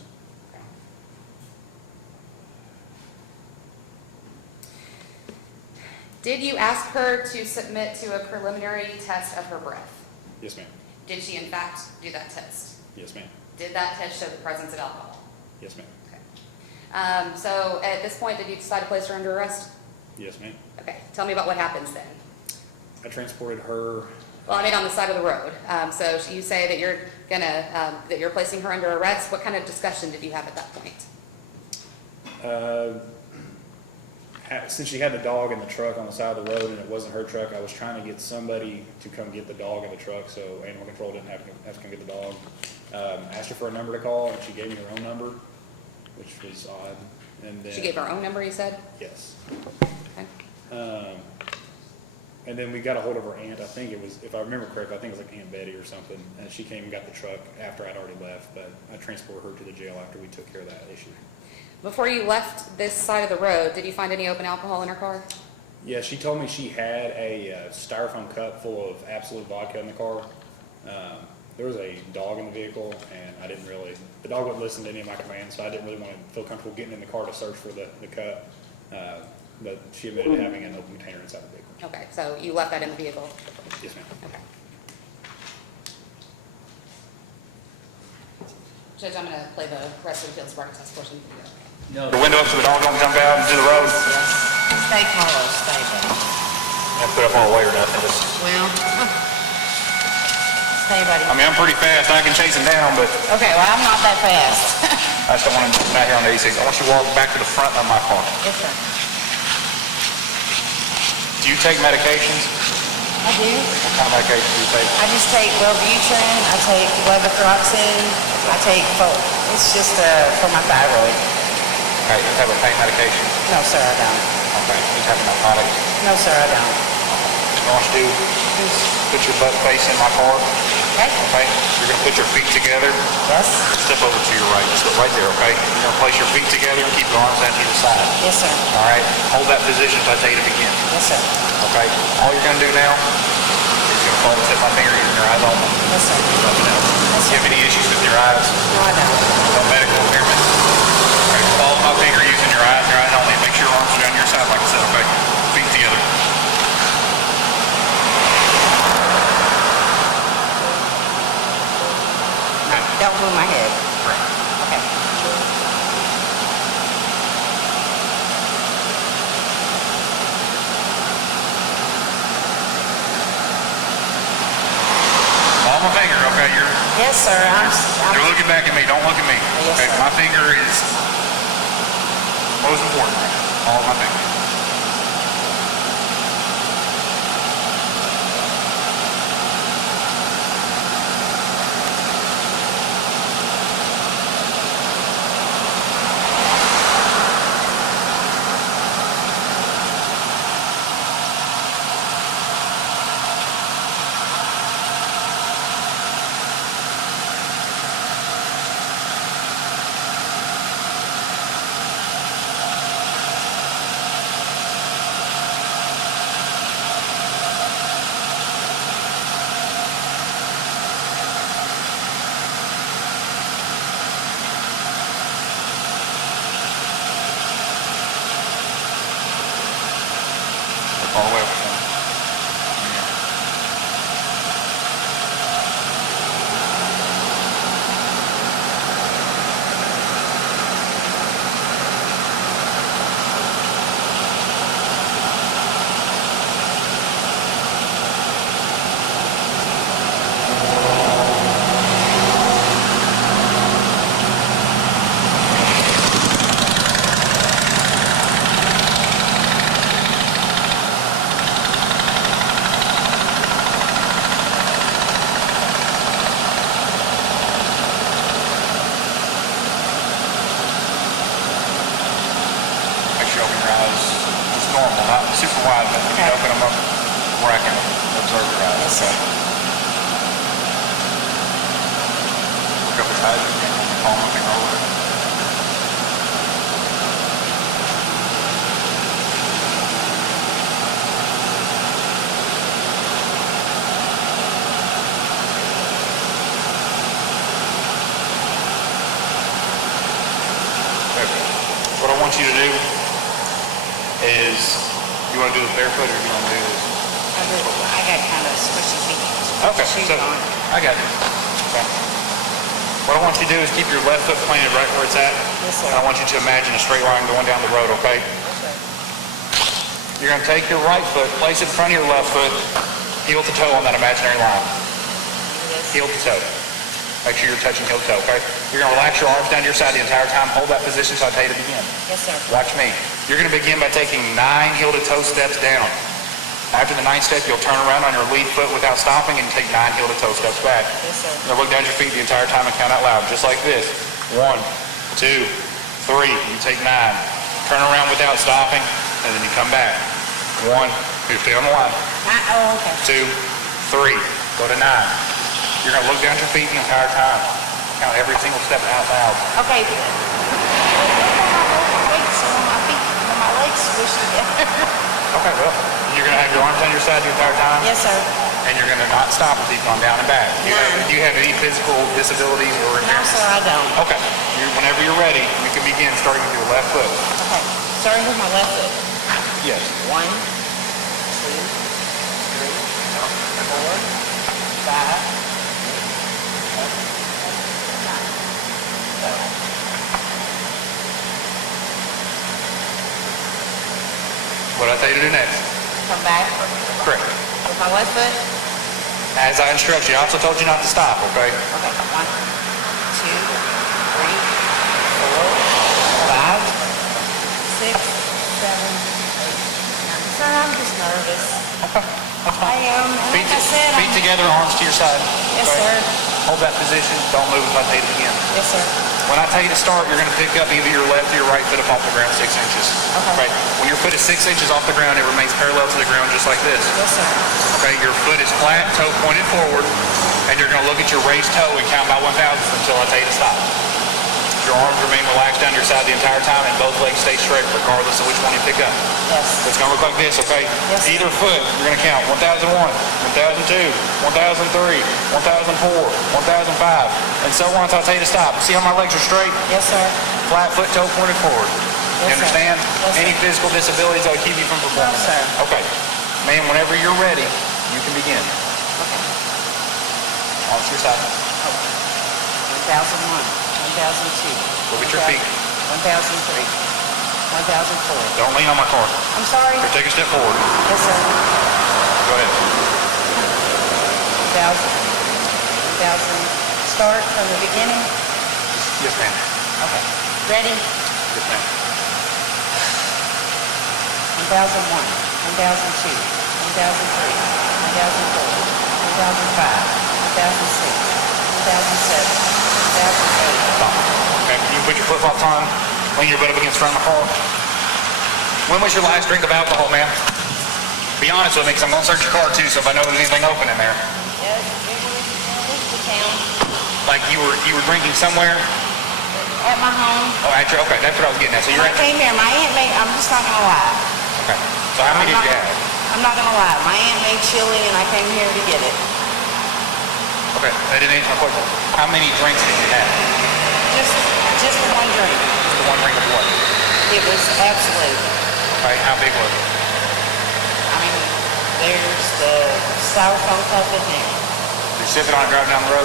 Did you ask her to submit to a preliminary test of her breath? Yes, ma'am. Did she in fact do that test? Yes, ma'am. Did that test show the presence of alcohol? Yes, ma'am. Okay. So at this point, did you decide to place her under arrest? Yes, ma'am. Okay. Tell me about what happens then. I transported her. Well, I mean on the side of the road. So you say that you're that you're placing her under arrest. What kind of discussion did you have at that point? Since she had the dog in the truck on the side of the road and it wasn't her truck, I was trying to get somebody to come get the dog in the truck so animal control didn't have to come get the dog. Asked her for a number to call and she gave me her own number, which was odd. And then, She gave her own number, you said? Yes. Okay. And then we got a hold of her aunt. I think it was, if I remember correctly, I think it was like Aunt Betty or something. And she came and got the truck after I'd already left, but I transported her to the jail after we took care of that issue. Before you left this side of the road, did you find any open alcohol in her car? Yeah, she told me she had a styrofoam cup full of Absolute vodka in the car. There was a dog in the vehicle, and the dog wouldn't listen to any of my commands, so I didn't really want to feel comfortable getting in the car to search for the cup. But she admitted having an open container inside the vehicle. Okay, so you left that in the vehicle? Yes, ma'am. Okay. Judge, I'm going to play the rest of the field sobriety test portion of the video. No. The window up so the dog don't jump out into the road. Stay, Carlos, stay, buddy. I put up all the way or nothing. Well, stay, buddy. I mean, I'm pretty fast. I can chase him down, but Okay, well, I'm not that fast. I just don't want him out here on the 86. I want you to walk back to the front of my car. Yes, sir. Do you take medications? I do. What kind of medication do you take? I just take Wellbutrin, I take levothyroxine, I take, it's just for my thyroid. Okay, you have a pain medication? No, sir, I don't. Okay, you have a narcotic? No, sir, I don't. What I want you to do, put your butt face in my car, Okay? okay? You're gonna put your feet together, Yes? step over to your right, just look right there, okay? You're gonna place your feet together and keep your arms out to the side. Yes, sir. All right, hold that position until I tell you to begin. Yes, sir. Okay, all you're gonna do now is you're gonna follow tip my finger using your eyes only. Yes, sir. Nothing else. Do you have any issues with your eyes? No, I don't. No medical impairment? Okay, follow my finger using your eyes only. Make sure your arms are down your side like I said, okay? Feet together. Don't move my head. Right. Okay. Follow my finger, okay? Yes, sir, You're looking back at me. Don't look at me. Yes, Okay, sir. my finger is most important. Follow my finger. All the way up. Make sure you open your eyes just normal, not super wide, but you open them up where I can observe your eyes. Yes, sir. Look up as high as you can, palm my finger over it. What I want you to do is, you want to do this barefoot or you want to do this? I got kind of squishy feet. Okay, Shoes so, on. I got it. Okay. What I want you to do is keep your left foot planted right where it's at. Yes, sir. And I want you to imagine a straight line going down the road, okay? You're going to take your right foot, place it in front of your left foot, heel to toe on that imaginary line. Heel to toe. Make sure you're touching heel to toe, okay? You're going to relax your arms down to your side the entire time. Hold that position so I tell you to begin. Yes, sir. Watch me. You're going to begin by taking 9 heel to toe steps down. After the 9th step, you'll turn around on your lead foot without stopping and take 9 heel to toe steps back. Yes, sir. Now look down at your feet the entire time and count out loud, just like this. 1, 2, 3. You take 9. Turn around without stopping, and then you come back. 1, you stay on the line. Oh, okay. 2, 3. Go to 9. You're going to look down at your feet the entire time. Count every single step out loud. Okay. Wait, so my legs squished together. Okay, well, you're going to have your arms on your side the entire time. Yes, sir. And you're going to not stop until you've gone down and back. None. Do you have any physical disabilities or No, impairments? sir, I don't. Okay. Whenever you're ready, you can begin starting with your left foot. Okay. Starting with my left foot. Yes. 1, 2, 3, 4, 5. tell you to do next. Come back Correct. with my left foot. As I instruct you, I also told you not to stop, okay? Okay, 1, 2, 3, 4, 5, 6, 7, 8, 9. Sir, I'm just nervous. Okay, that's fine. I am. And like I said, Feet together, arms to your side. Yes, okay? sir. Hold that position. Don't move if I tell you to begin. Yes, sir. When I tell you to start, you're going to pick up either your left or your right foot up off the ground 6 inches. Okay. Right? When your foot is 6 inches off the ground, it remains parallel to the ground just like this. Yes, sir. Okay, your foot is flat, toe pointed forward, and you're going to look at your raised toe and count by 1,000 until I tell you to stop. Your arms remain relaxed down your side the entire time, and both legs stay straight regardless of which one you pick up. Yes. It's going to look like this, okay? Yes. Either foot, you're going to count 1,001, 1,002, 1,003, 1,004, 1,005, and so on until I tell you to stop. See how my legs are straight? Yes, sir. Flat foot, toe pointed forward. You Yes, sir. understand? Yes, sir. Any physical disabilities that would keep you from performing? No, sir. Okay. Ma'am, whenever you're ready, you can begin. Okay. Arms to your side. 1,001, 1,002. Look at your feet. 1,003, 1,004. Don't lean on my car. I'm sorry. Here, take a step forward. Yes, sir. Go ahead. 1,000. Start from the beginning. Yes, ma'am. Okay. Ready? Yes, ma'am. 1,001, 1,002, 1,003, 1,004, 1,005, 1,006, 1,007, 1,008. Stop. Okay, you can put your flip-flops on, lean your butt up against the front of the car. When was your last drink of alcohol, ma'am? Be honest with me, because I'm going to search your car too, so if I know there's anything open in there. Yes, it was the town. Like you were drinking somewhere? At my home. Oh, at your, okay, that's what I was getting at. So When you're I at, came here, my aunt made, I'm just not gonna lie. okay. So how many did you have? I'm not gonna lie. My aunt made chili and I came here to get it. Okay, that didn't answer my question. How many drinks did you have? Just the one drink. Just the one drink of what? It was absolute. Okay, how big was it? I mean, there's the styrofoam cup in there. You're sipping on it driving down the road?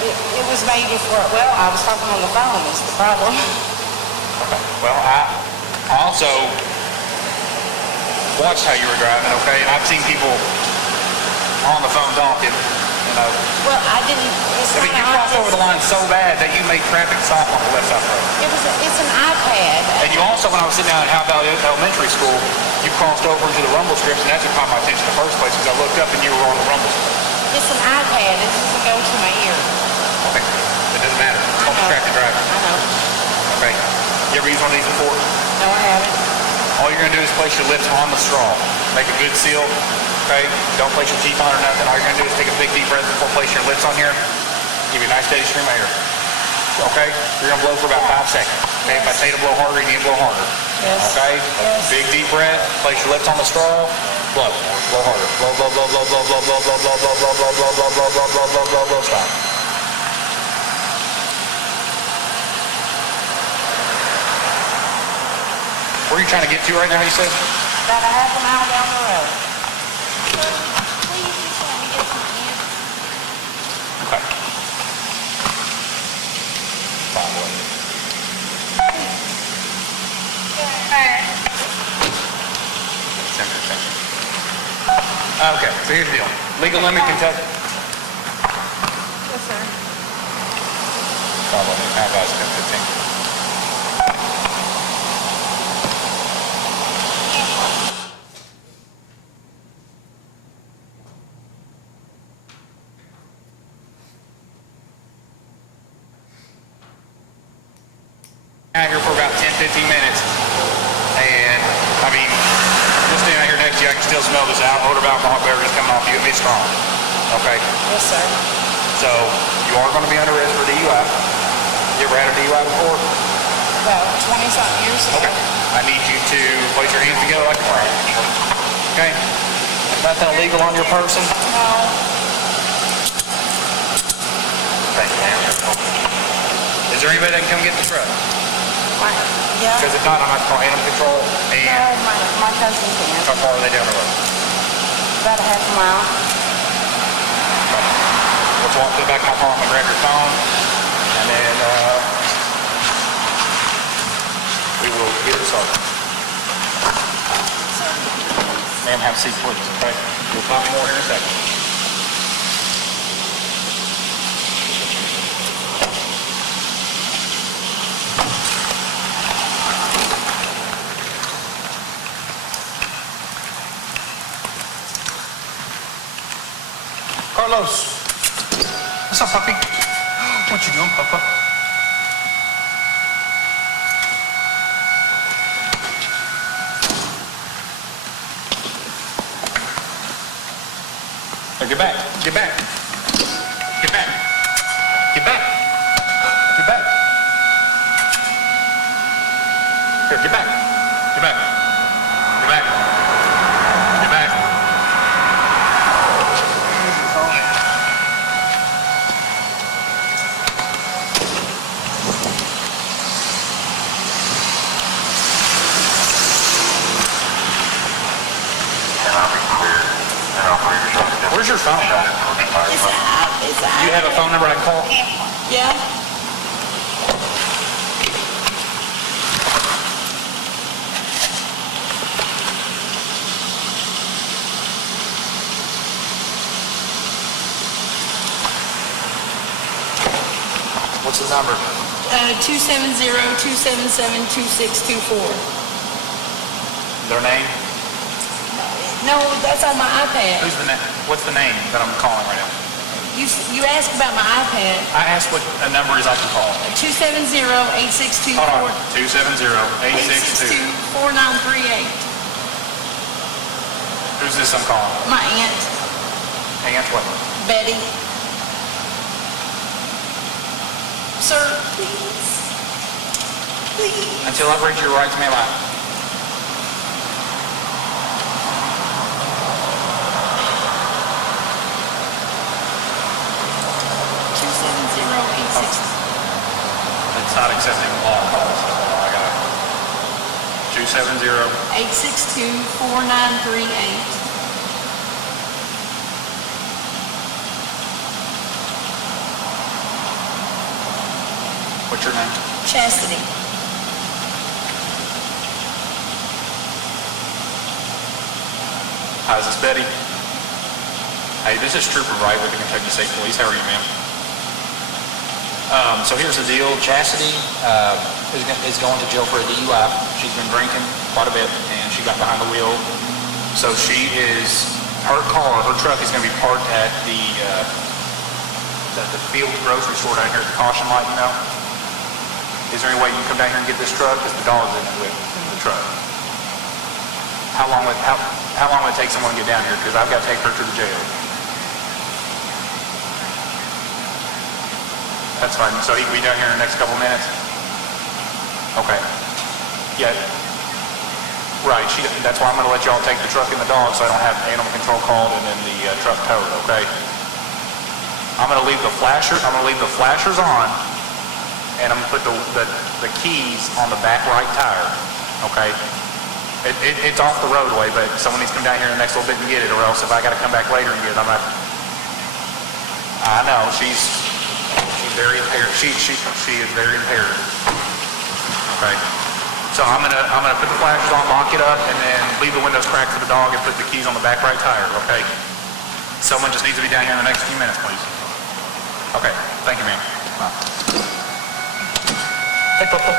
It was made before, well, I was talking on the phone is the problem. Okay. Well, I also watched how you were driving, okay? And I've seen people on the phone talking, you know. Well, I didn't, it's I not mean, you an crossed over the line so bad that you made traffic stop on the left side road. It's an iPad. And you also, when I was sitting down at Howe Valley Elementary School, you crossed over into the rumble strips, and that's what caught my attention in the first place, because I looked up and you were on the rumble strip. It's an iPad. It doesn't go to my ear. Okay. It doesn't matter. It's called distracted driving. I know. Okay. You ever used one of these before? No, I haven't. All you're gonna do is place your lips on the straw. Make a good seal, okay? Don't place your teeth on or nothing. All you're gonna do is take a big deep breath before placing your lips on here. Give you a nice steady stream of air. Okay? You're gonna blow for about 5 seconds. Okay? If I say to blow harder, you need to blow harder. Yes. Okay? Yes. Big deep breath. Place your lips on the straw. Blow. Blow harder. Blow, blow, blow, blow, blow, blow, blow, blow, blow, blow, blow, blow, blow, blow, blow, blow, blow, blow, blow, blow. Stop. Where are you trying to get to right now, you said? About a half a mile down the road. Sir, please just let me get some in. Okay. Fine, okay, so here's the deal. Legal limit Kentucky. Yes, sir. Probably, how about 10, 15? Out here for about 10, 15 minutes, and I mean, just standing out here next to you, I can still smell this odor of alcohol beverages coming off you. It's strong. Okay, Yes, sir. so you are going to be under arrest for DUI. You ever had a DUI before? About 20-something years ago. Okay. I need you to place your hands together like a friend. Okay. Nothing illegal on your person. No. Thank you. Is there anybody that can come get the truck? Yeah. Because if not, I'm going to call animal control. No, And my cousin can. how far are they down the road? About a half a mile. Let's walk to the back of my car. I'm going to grab your phone. And then we will get it started. Ma'am, have a seat, please, okay? We'll talk more here in a second. Carlos. What's up, puppy? What you doing, Papa? Now get back. Get back. Get back. Get back. Get back. Here, get back. Get back. Get back. Get back. Where's your phone? You have a phone number I can call? Yeah. What's the number? 270-277-2624. Their name? No, that's on my iPad. Who's the name? What's the name that I'm calling right now? You asked about my iPad. I asked what a number is I can call. 270-862-4938. Hold on. 270-862. Who's this I'm calling? My aunt, Aunt what? Betty. Sir, please. Please. Until I read your right to mail out. 270-862. It's not accepting long calls. I got it. 270. 862-4938. What's your name? Chastity. Hi, is this Betty? Hey, this is Trooper Wright with the Kentucky State Police. How are you, ma'am? So here's the deal. Chastity is going to jail for a DUI. She's been drinking quite a bit, and she got behind the wheel. So her truck is going to be parked at the field grocery store down here at the caution light, you know? Is there any way you can come down here and get this truck? Because the dog's in the truck. How long would it take someone to get down here? Because I've got to take her to the jail. That's fine. So he can be down here in the next couple of minutes? Okay. Yeah. Right. That's why I'm going to let y'all take the truck and the dog so I don't have animal control called and then the truck towed, okay? I'm going to leave the flashers on, and I'm going to put the keys on the back right tire, okay? It's off the roadway, but someone needs to come down here in the next little bit and get it, or else if I got to come back later and get it, I know, she's very impaired. She is very impaired. Okay. So I'm gonna put the flashers on, lock it up, and then leave the windows cracked for the dog and put the keys on the back right tire, okay? Someone just needs to be down here in the next few minutes, please. Okay. Thank you, ma'am. Bye. Hey, Popo.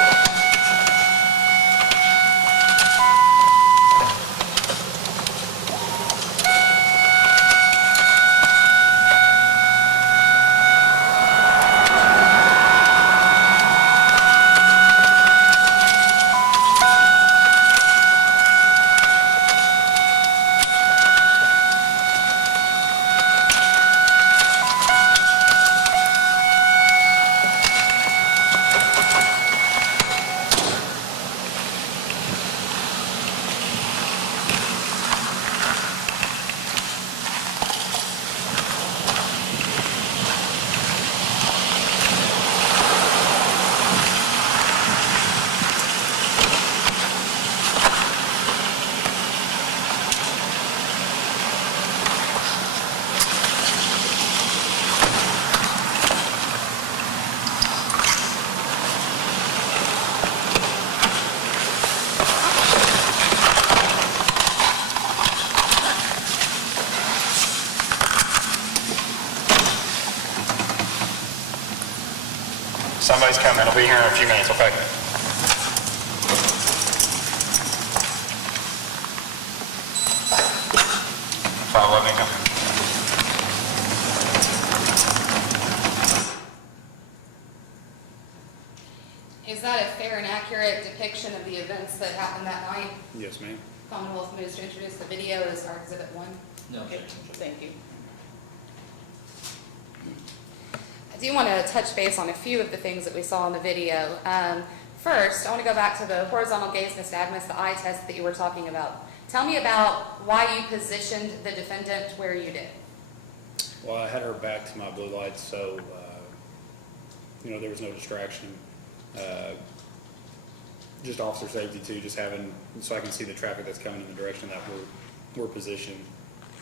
Somebody's coming. It'll be here in a few minutes, okay? Fine, let me come. Is that a fair and accurate depiction of the events that happened that night? Yes, ma'am. Commonwealth moves to introduce the video as our exhibit 1. No Okay, objection, Judge. thank you. I do want to touch base on a few of the things that we saw in the video. First, I want to go back to the horizontal gaze nystagmus, the eye test that you were talking about. Tell me about why you positioned the defendant where you did. Well, I had her back to my blue lights, so, there was no distraction. Just officer safety too, just having, so I can see the traffic that's coming in the direction that we're positioned.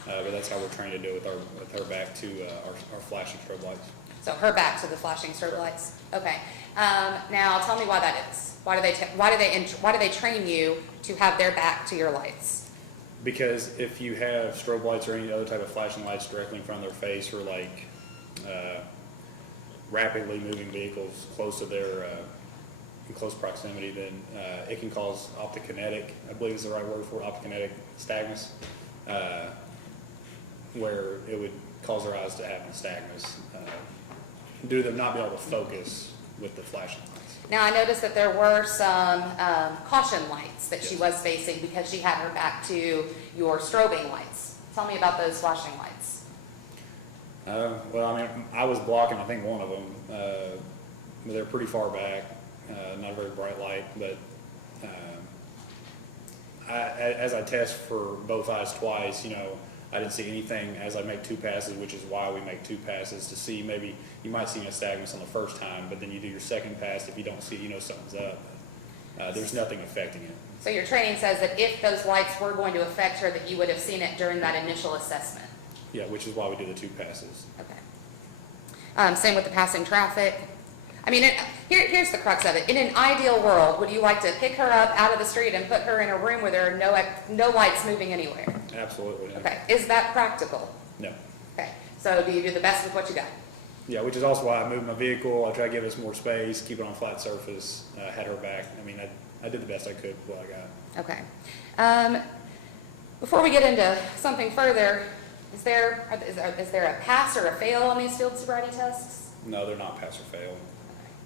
But that's how we're trying to do it with her back to our flashing strobe lights. So her back to the flashing strobe lights. Okay. Now tell me why that is. Why do they train you to have their back to your lights? Because if you have strobe lights or any other type of flashing lights directly in front of their face, or like rapidly moving vehicles close to their in close proximity, then it can cause optokinetic, I believe is the right word for it, optokinetic nystagmus, where it would cause their eyes to have nystagmus due to them not being able to focus with the flashing lights. Now I noticed that there were some caution lights that she was facing because she had her back to your strobing lights. Tell me about those flashing lights. Well, I mean, I was blocking, I think, one of them, but they're pretty far back, not a very bright light, but as I test for both eyes twice, I didn't see anything as I make 2 passes, which is why we make 2 passes, to see maybe you might see nystagmus on the first time, but then you do your second pass. If you don't see it, something's up. There's nothing affecting it. So your training says that if those lights were going to affect her, that you would have seen it during that initial assessment. Yeah, which is why we do the 2 passes. Okay. Same with the passing traffic. I mean, here's the crux of it. In an ideal world, would you like to pick her up out of the street and put her in a room where there are no lights moving anywhere? Absolutely. Okay. Is that practical? No. Okay. So do you do the best with what you got? Yeah, which is also why I moved my vehicle. I try to give us more space, keep it on flat surface, had her back. I mean, I did the best I could with what I got. Okay. Before we get into something further, is there a pass or a fail on these field sobriety tests? No, they're not pass or fail.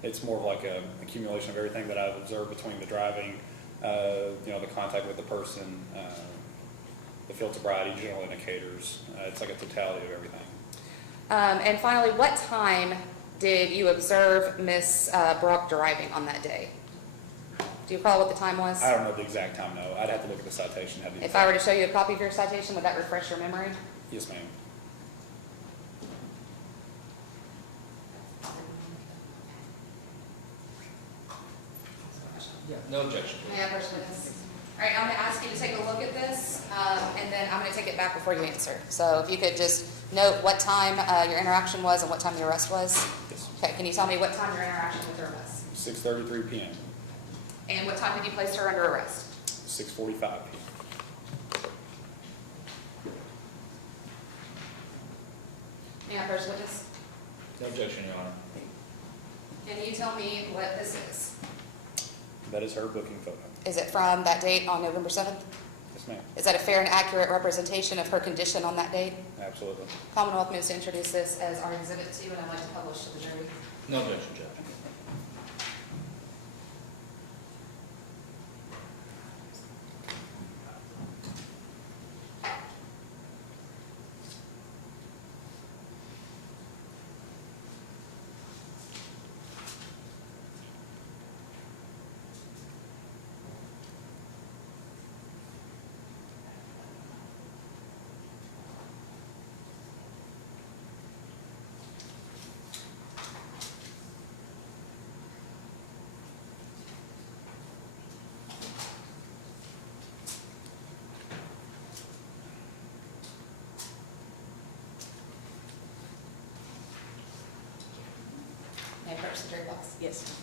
It's more of like an accumulation of everything that I've observed between the driving, the contact with the person, the field sobriety, general indicators. It's like a totality of everything. And finally, what time did you observe Miss Brock driving on that day? Do you recall what the time was? I don't know the exact time, no. I'd have to look at the citation. If I were to show you a copy of your citation, would that refresh your memory? Yes, ma'am. Yeah, no objection. May I first witness? All right, I'm going to ask you to take a look at this, and then I'm going to take it back before you answer. So if you could just note what time your interaction was and what time your arrest was. Yes. Okay, can you tell me what time your interaction with her was? 6:33 p.m. And what time did you place her under arrest? 6:45 p.m. May I first witness? No objection, Your Honor. Can you tell me what this is? That is her booking photo. Is it from that date on November 7th? Yes, ma'am. Is that a fair and accurate representation of her condition on that date? Absolutely. Commonwealth moves to introduce this as our exhibit 2, and I'd like to publish to the jury. No objection, Judge. May I first, the jury box? Yes.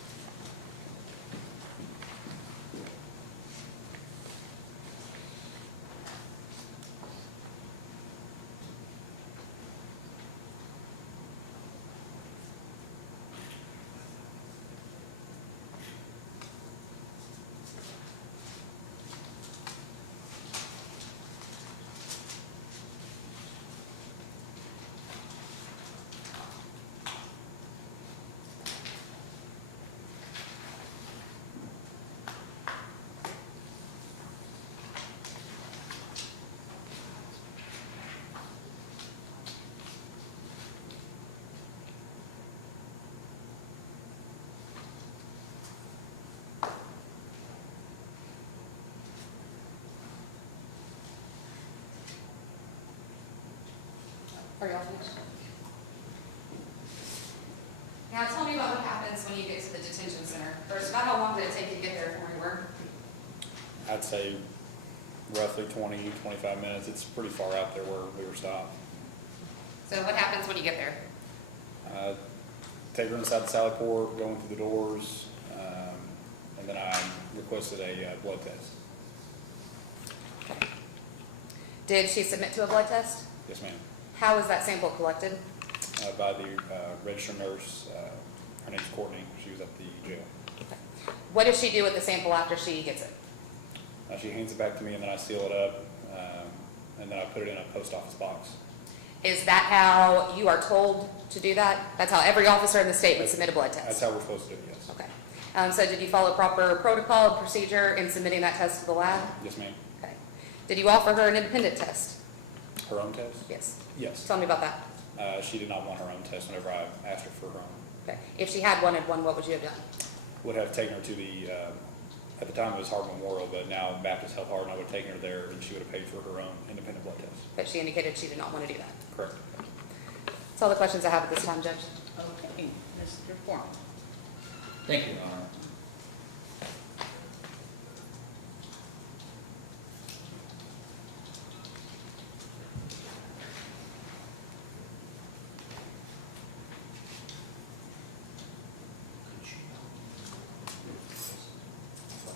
Are y'all finished? Now, tell me about what happens when you get to the detention center. First, about how long did it take you to get there from where you were? I'd say roughly 20, 25 minutes. It's pretty far out there where we were stopped. So what happens when you get there? Take her inside the Sally Port, going through the doors, and then I requested a blood test. Okay. Did she submit to a blood test? Yes, ma'am. How was that sample collected? By the registered nurse. Her name's Courtney. She was at the jail. Okay. What does she do with the sample after she gets it? She hands it back to me, and then I seal it up, and then I put it in a post office box. Is that how you are told to do that? That's how every officer in the state would submit a blood test? That's how we're supposed to do it, yes. Okay. So did you follow proper protocol and procedure in submitting that test to the lab? Yes, ma'am. Okay. Did you offer her an independent test? Her own test? Yes. Yes. Tell me about that. She did not want her own test whenever I asked her for her own. Okay. If she had wanted one, what would you have done? Would have taken her to the, at the time it was Hardin Memorial, but now Baptist Health Hardin, I would have taken her there and she would have paid for her own independent blood test. But she indicated she did not want to do that. Correct. That's all the questions I have at this time, Judge. Okay, Mr. Foreman. Thank you, Your Honor.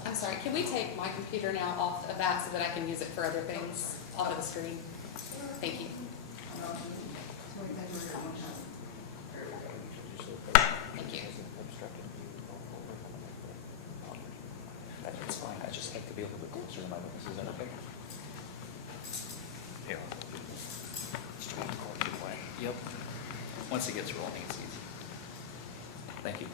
I'm sorry, can we take my computer now off of that so that I can use it for other things off of the screen? Thank you. Thank you. That's fine, I just like to be a little bit closer to my witness, is that okay? Yeah. Yep. Once it gets rolling, it's easy. Thank you.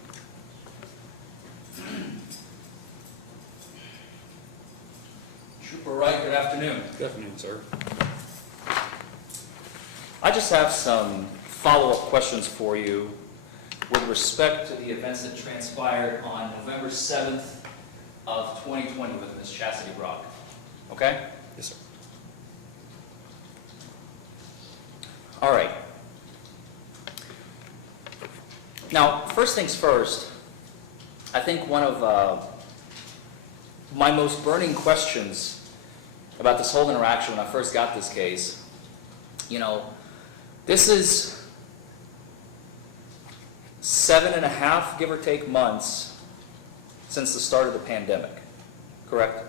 Trooper Wright, good afternoon. Good afternoon, sir. I just have some follow-up questions for you with respect to the events that transpired on November 7th of 2020 with Ms. Chastity Brock. Okay? Yes, sir. All right. Now, first things first, I think one of my most burning questions about this whole interaction when I first got this case, you know, this is 7.5, give or take, months since the start of the pandemic, correct?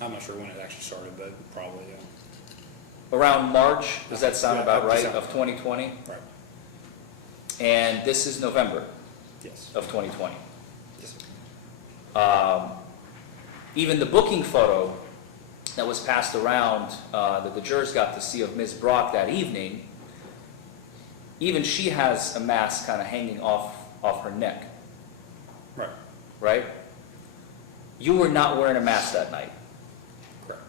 I'm not sure when it actually started, but probably, yeah. Around March, does that sound Yeah, about right, December. of 2020? Right. And this is November Yes. of 2020. Yes, sir. Even the booking photo that was passed around that the jurors got to see of Ms. Brock that evening, even she has a mask kind of hanging off her neck, Right. right? You were not wearing a mask that night. Correct.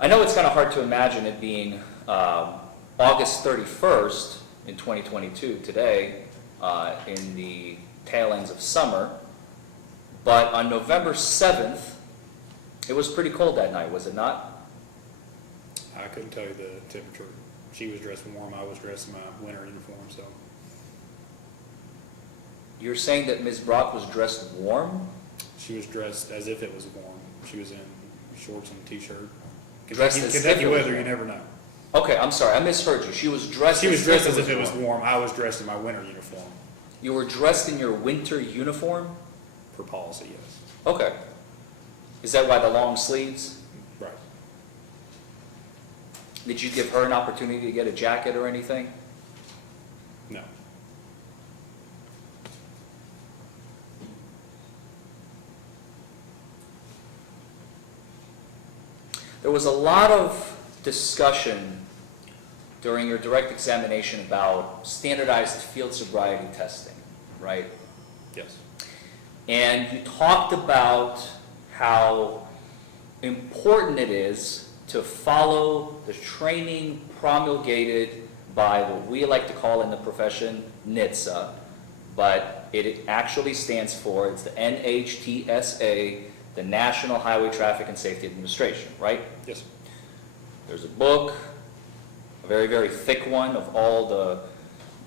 I know it's kind of hard to imagine it being August 31st in 2022, today, in the tail ends of summer, but on November 7th, it was pretty cold that night, was it not? I couldn't tell you the temperature. She was dressed warm, I was dressed in my winter uniform, so. You're saying that Ms. Brock was dressed warm? She was dressed as if it was warm. She was in shorts and a t-shirt. Dressed as if Kentucky it was weather, warm. you never know. Okay, I'm sorry, I misheard you. She was dressed She was dressed as if it was warm. warm. I was dressed in my winter uniform, You were dressed in your winter uniform? per policy, yes. Okay. Is that why the long sleeves? Right. Did you give her an opportunity to get a jacket or anything? No. There was a lot of discussion during your direct examination about standardized field sobriety testing, right? Yes. And you talked about how important it is to follow the training promulgated by what we like to call in the profession NHTSA, but it actually stands for, it's the NHTSA, the National Highway Traffic and Safety Administration, right? Yes, sir. There's a book, a very, very thick one of all the,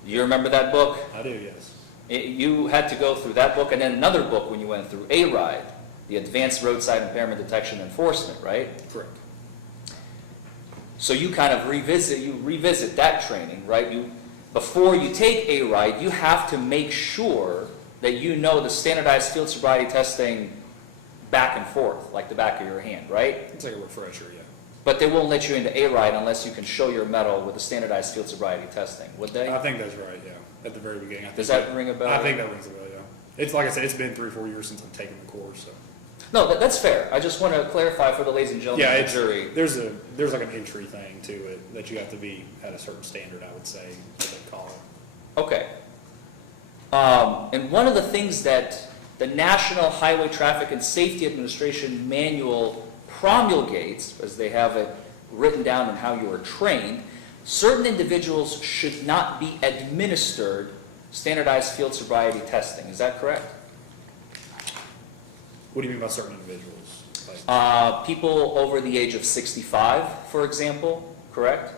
you remember that book? I do, yes. You had to go through that book and then another book when you went through A-RIDE, the Advanced Roadside Impairment Detection Enforcement, right? Correct. So you kind of revisit that training, right? Before you take A-RIDE, you have to make sure that you know the standardized field sobriety testing back and forth, like the back of your hand, right? It's like a refresher, yeah. But they won't let you into A-RIDE unless you can show your medal with the standardized field sobriety testing, would they? I think that's right, yeah, at the very beginning. Does that ring a bell? I think that rings a bell, yeah. It's like I said, it's been 3 or 4 years since I've taken the course, so. No, that's fair. I just want to clarify for the ladies and gentlemen Yeah, of the jury. there's like an entry thing to it, that you have to be at a certain standard, I would say, what they call it. Okay. And one of the things that the National Highway Traffic and Safety Administration manual promulgates, as they have it written down on how you are trained, certain individuals should not be administered standardized field sobriety testing. Is that correct? What do you mean by certain individuals? Like, People over the age of 65, for example, correct?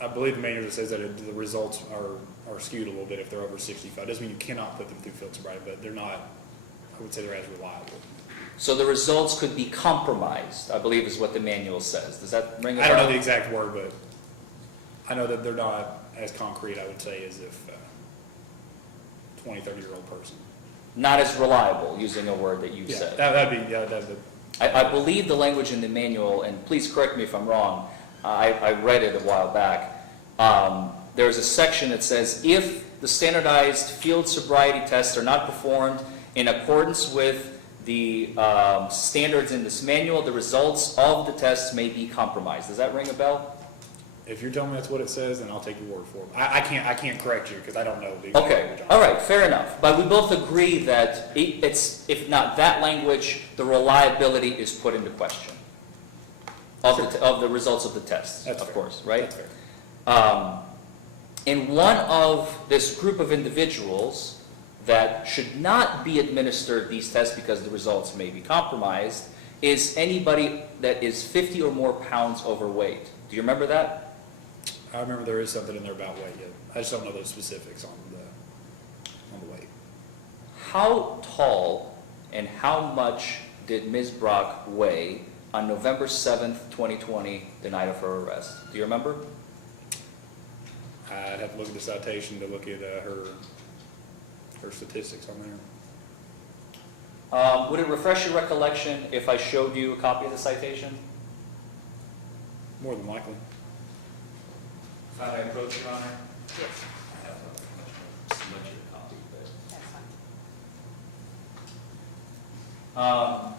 I believe the manual says that the results are skewed a little bit if they're over 65. Doesn't mean you cannot put them through field sobriety, but they're not, I would say they're as reliable. So the results could be compromised, I believe is what the manual says. Does that ring a bell? I don't know the exact word, but I know that they're not as concrete, I would say, as if 20, 30-year-old person. Not as reliable, using a word that you Yeah, said. that'd be. I believe the language in the manual, and please correct me if I'm wrong, I read it a while back. There's a section that says, if the standardized field sobriety tests are not performed in accordance with the standards in this manual, the results of the tests may be compromised. Does that ring a bell? If you're telling me that's what it says, then I'll take your word for it. I can't correct you because I don't know the exact Okay, language on it. all right, fair enough. But we both agree that it's, if not that language, the reliability is put into question of the results of the tests, That's of fair. course, right? That's fair. And one of this group of individuals that should not be administered these tests because the results may be compromised is anybody that is 50 or more pounds overweight. Do you remember that? I remember there is something in there about weight. Yeah. I just don't know the specifics on the weight. How tall and how much did Ms. Brock weigh on November 7th, 2020, the night of her arrest? Do you remember? I'd have to look at the citation to look at her statistics on there. Would it refresh your recollection if I showed you a copy of the citation? More than likely. If I may approach, Your Honor? Yes. I have a much larger copy, but. That's fine.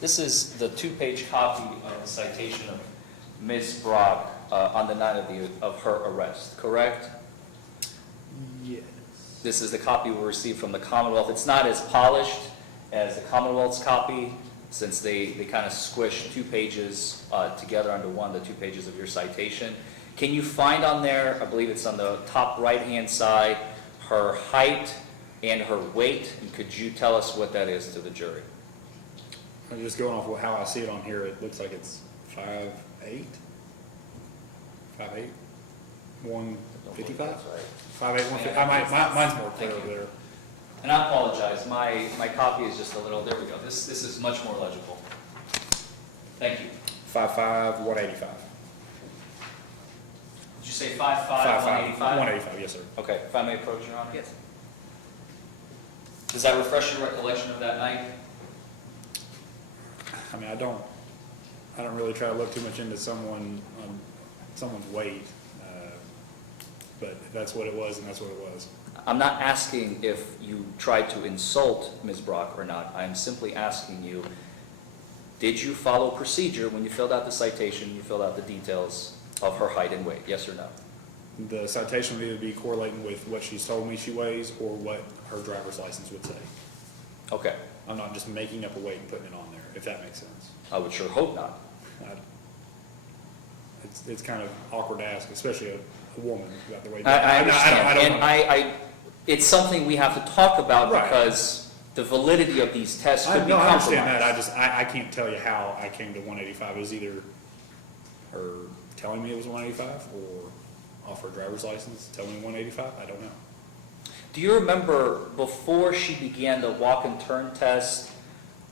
This is the 2-page copy of the citation of Ms. Brock on the night of her arrest, correct? Yes. This is the copy we received from the Commonwealth. It's not as polished as the Commonwealth's copy, since they kind of squish 2 pages together onto one, the 2 pages of your citation. Can you find on there, I believe it's on the top right-hand side, her height and her weight? And could you tell us what that is to the jury? I'm just going off how I see it on here. It looks like it's 5'8", 155. 5'8", 150. Mine's more clear over there. And I apologize, my copy is just a little, there we go. This is much more legible. Thank you. 5'5", 185. Did you say 5'5", 185? 185, yes, sir. Okay, if I may approach, Your Honor? Yes. Does that refresh your recollection of that night? I mean, I don't really try to look too much into someone's weight, but if that's what it was, and that's what it was. I'm not asking if you tried to insult Ms. Brock or not. I'm simply asking you, did you follow procedure when you filled out the citation, you filled out the details of her height and weight, yes or no? The citation would either be correlating with what she's told me she weighs or what her driver's license would say. Okay, I'm not just making up a weight and putting it on there, if that makes sense. I would sure hope not. It's kind of awkward to ask, especially a woman about the weight. I understand, and it's something we have to talk about Right. because the validity of these tests could be No, I compromised. understand that, I can't tell you how I came to 185, it was either her telling me it was 185, or off her driver's license, telling me 185, I don't know. Do you remember before she began the walk and turn test,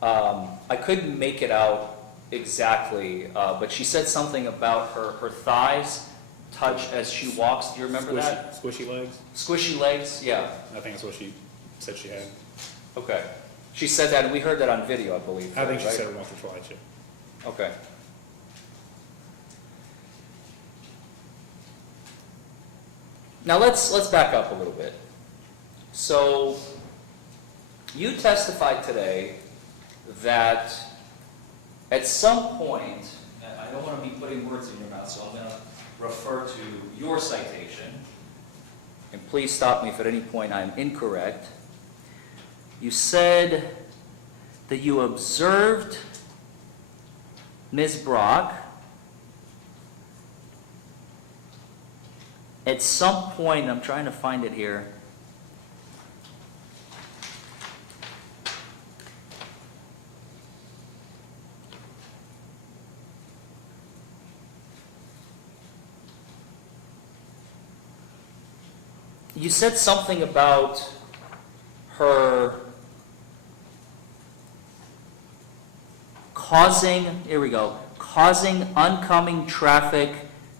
I couldn't make it out exactly, but she said something about her thighs touch as she walks. Do you remember that? Squishy legs, Squishy legs? Yeah. I think that's what she said she had. Okay. She said that, and we heard that on video, I believe. I think she right? said it once or twice, yeah. Okay. Now let's back up a little bit. So you testified today that at some point, and I don't want to be putting words in your mouth, so I'm going to refer to your citation, and please stop me if at any point I'm incorrect. You said that you observed Ms. Brock at some point, I'm trying to find it here. You said something about her causing oncoming traffic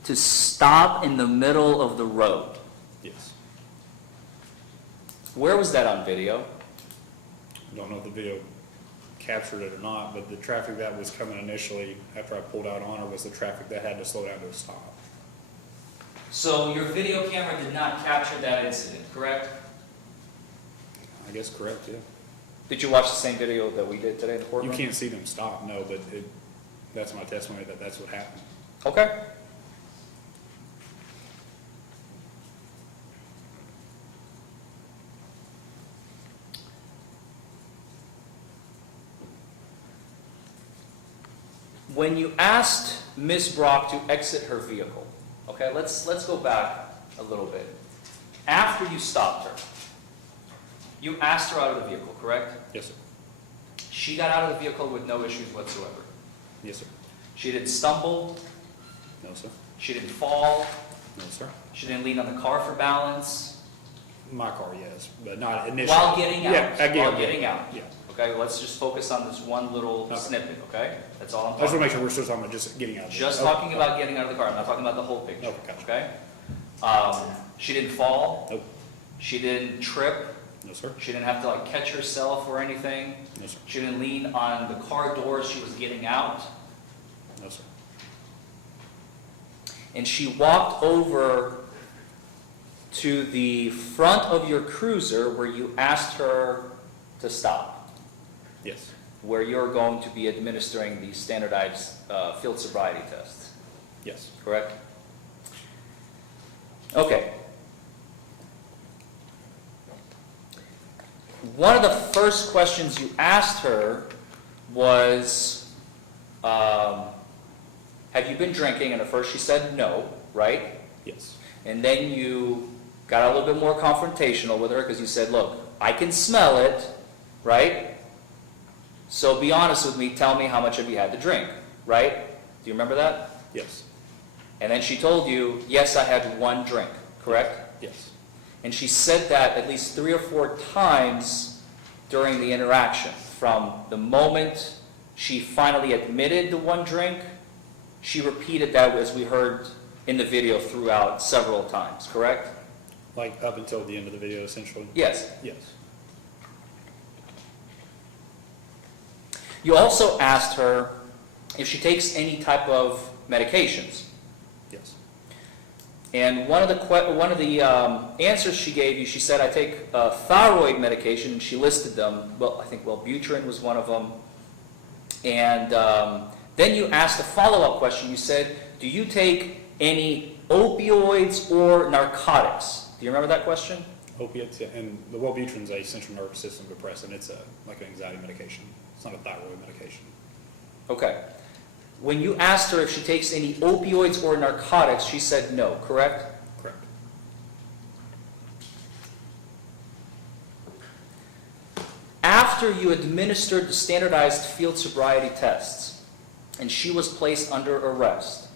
to stop in the middle of the road. Yes. Where was that on video? I don't know if the video captured it or not, but the traffic that was coming initially after I pulled out on her was the traffic that had to slow down to a stop. So your video camera did not capture that incident, correct? I guess correct, yeah. Did you watch the same video that we did today in the You courtroom? can't see them stop, no, but that's my testimony that that's what happened. Okay. When you asked Ms. Brock to exit her vehicle, okay, let's go back a little bit. After you stopped her, you asked her out of the vehicle, correct? Yes, sir. She got out of the vehicle with no issues whatsoever. Yes, sir. She didn't stumble, No, sir. she didn't fall, No, sir. she didn't lean on the car for balance. My car, yes, but not initially. While getting out. Yeah, again. While getting out. Yeah. Okay, let's just focus on this one little Okay. snippet, okay? That's all I'm I just want to talking make sure about. we're still talking about just getting out of the Just vehicle. talking about getting out of the car, I'm not talking about the whole picture, Okay, gotcha. okay? She didn't fall, Nope. she didn't trip, No, sir. she didn't have to like catch herself or anything. No, sir. She didn't lean on the car doors she was getting out. No, sir. And she walked over to the front of your cruiser where you asked her to stop, Yes. where you're going to be administering the standardized field sobriety test, Yes. correct? Okay. One of the first questions you asked her was, have you been drinking? And at first she said no, right? Yes. And then you got a little bit more confrontational with her because you said, look, I can smell it, right? So be honest with me, tell me how much have you had to drink, right? Do you remember that? Yes. And then she told you, yes, I had one drink, correct? Yes. And she said that at least 3 or 4 times during the interaction. From the moment she finally admitted the one drink, she repeated that as we heard in the video throughout several times, correct? Like up until the end of the video, essentially? Yes. Yes. You also asked her if she takes any type of medications. Yes. And one of the answers she gave you, she said, I take thyroid medication, and she listed them. Well, I think Wellbutrin was one of them. And then you asked a follow-up question. You said, do you take any opioids or narcotics? Do you remember that question? Opiates, and the Wellbutrin's a central nervous system depressant. It's like an anxiety medication. It's not a thyroid medication. Okay. When you asked her if she takes any opioids or narcotics, she said no, correct? Correct. after you administered the standardized field sobriety tests and she was placed under arrest,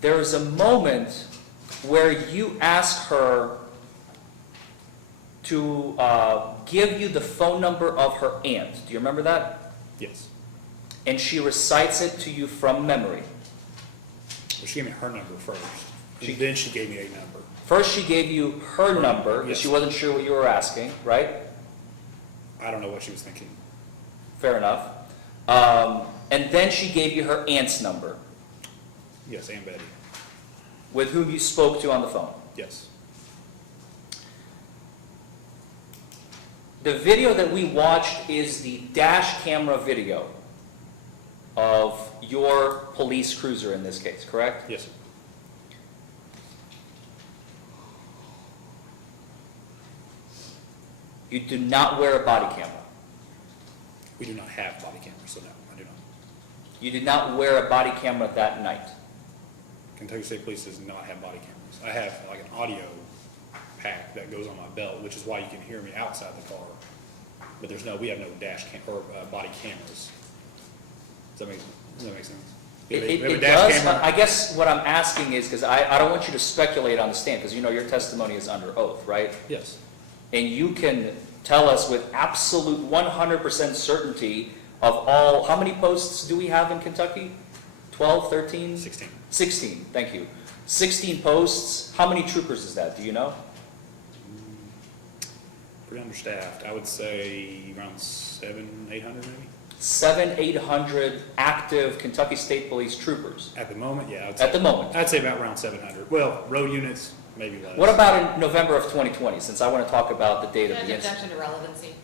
there is a moment where you ask her to give you the phone number of her aunt. Do you remember that? Yes. And she recites it to you from memory. Well, she gave me her number first. Then she gave me a number. First, she gave you her number because Yes. she wasn't sure what you were asking, right? I don't know what she was thinking. Fair enough. And then she gave you her aunt's number, Yes, and Betty. with whom you spoke to on the phone. Yes. The video that we watched is the dash camera video of your police cruiser in this case, correct? Yes, sir. You do not wear a body camera. We do not have body cameras, so no, I do not. You did not wear a body camera that night. Kentucky State Police does not have body cameras. I have like an audio pack that goes on my belt, which is why you can hear me outside the car. But we have no dash cam or body cameras. Does that make sense? We have It a dash does. camera. I guess what I'm asking is, because I don't want you to speculate on the stand, because you know your testimony is under oath, right? Yes. And you can tell us with absolute 100% certainty of all, how many posts do we have in Kentucky? 12, 13? 16. 16, thank you. 16 posts. How many troopers is that? Do you know? Pretty understaffed. I would say around 700, 800 maybe. 700, 800 active Kentucky State Police troopers. At the moment, yeah. At the moment. I'd say about around 700. Well, road units, maybe less. What about in November of 2020, since I want to talk about the date of the incident? Objection to relevancy.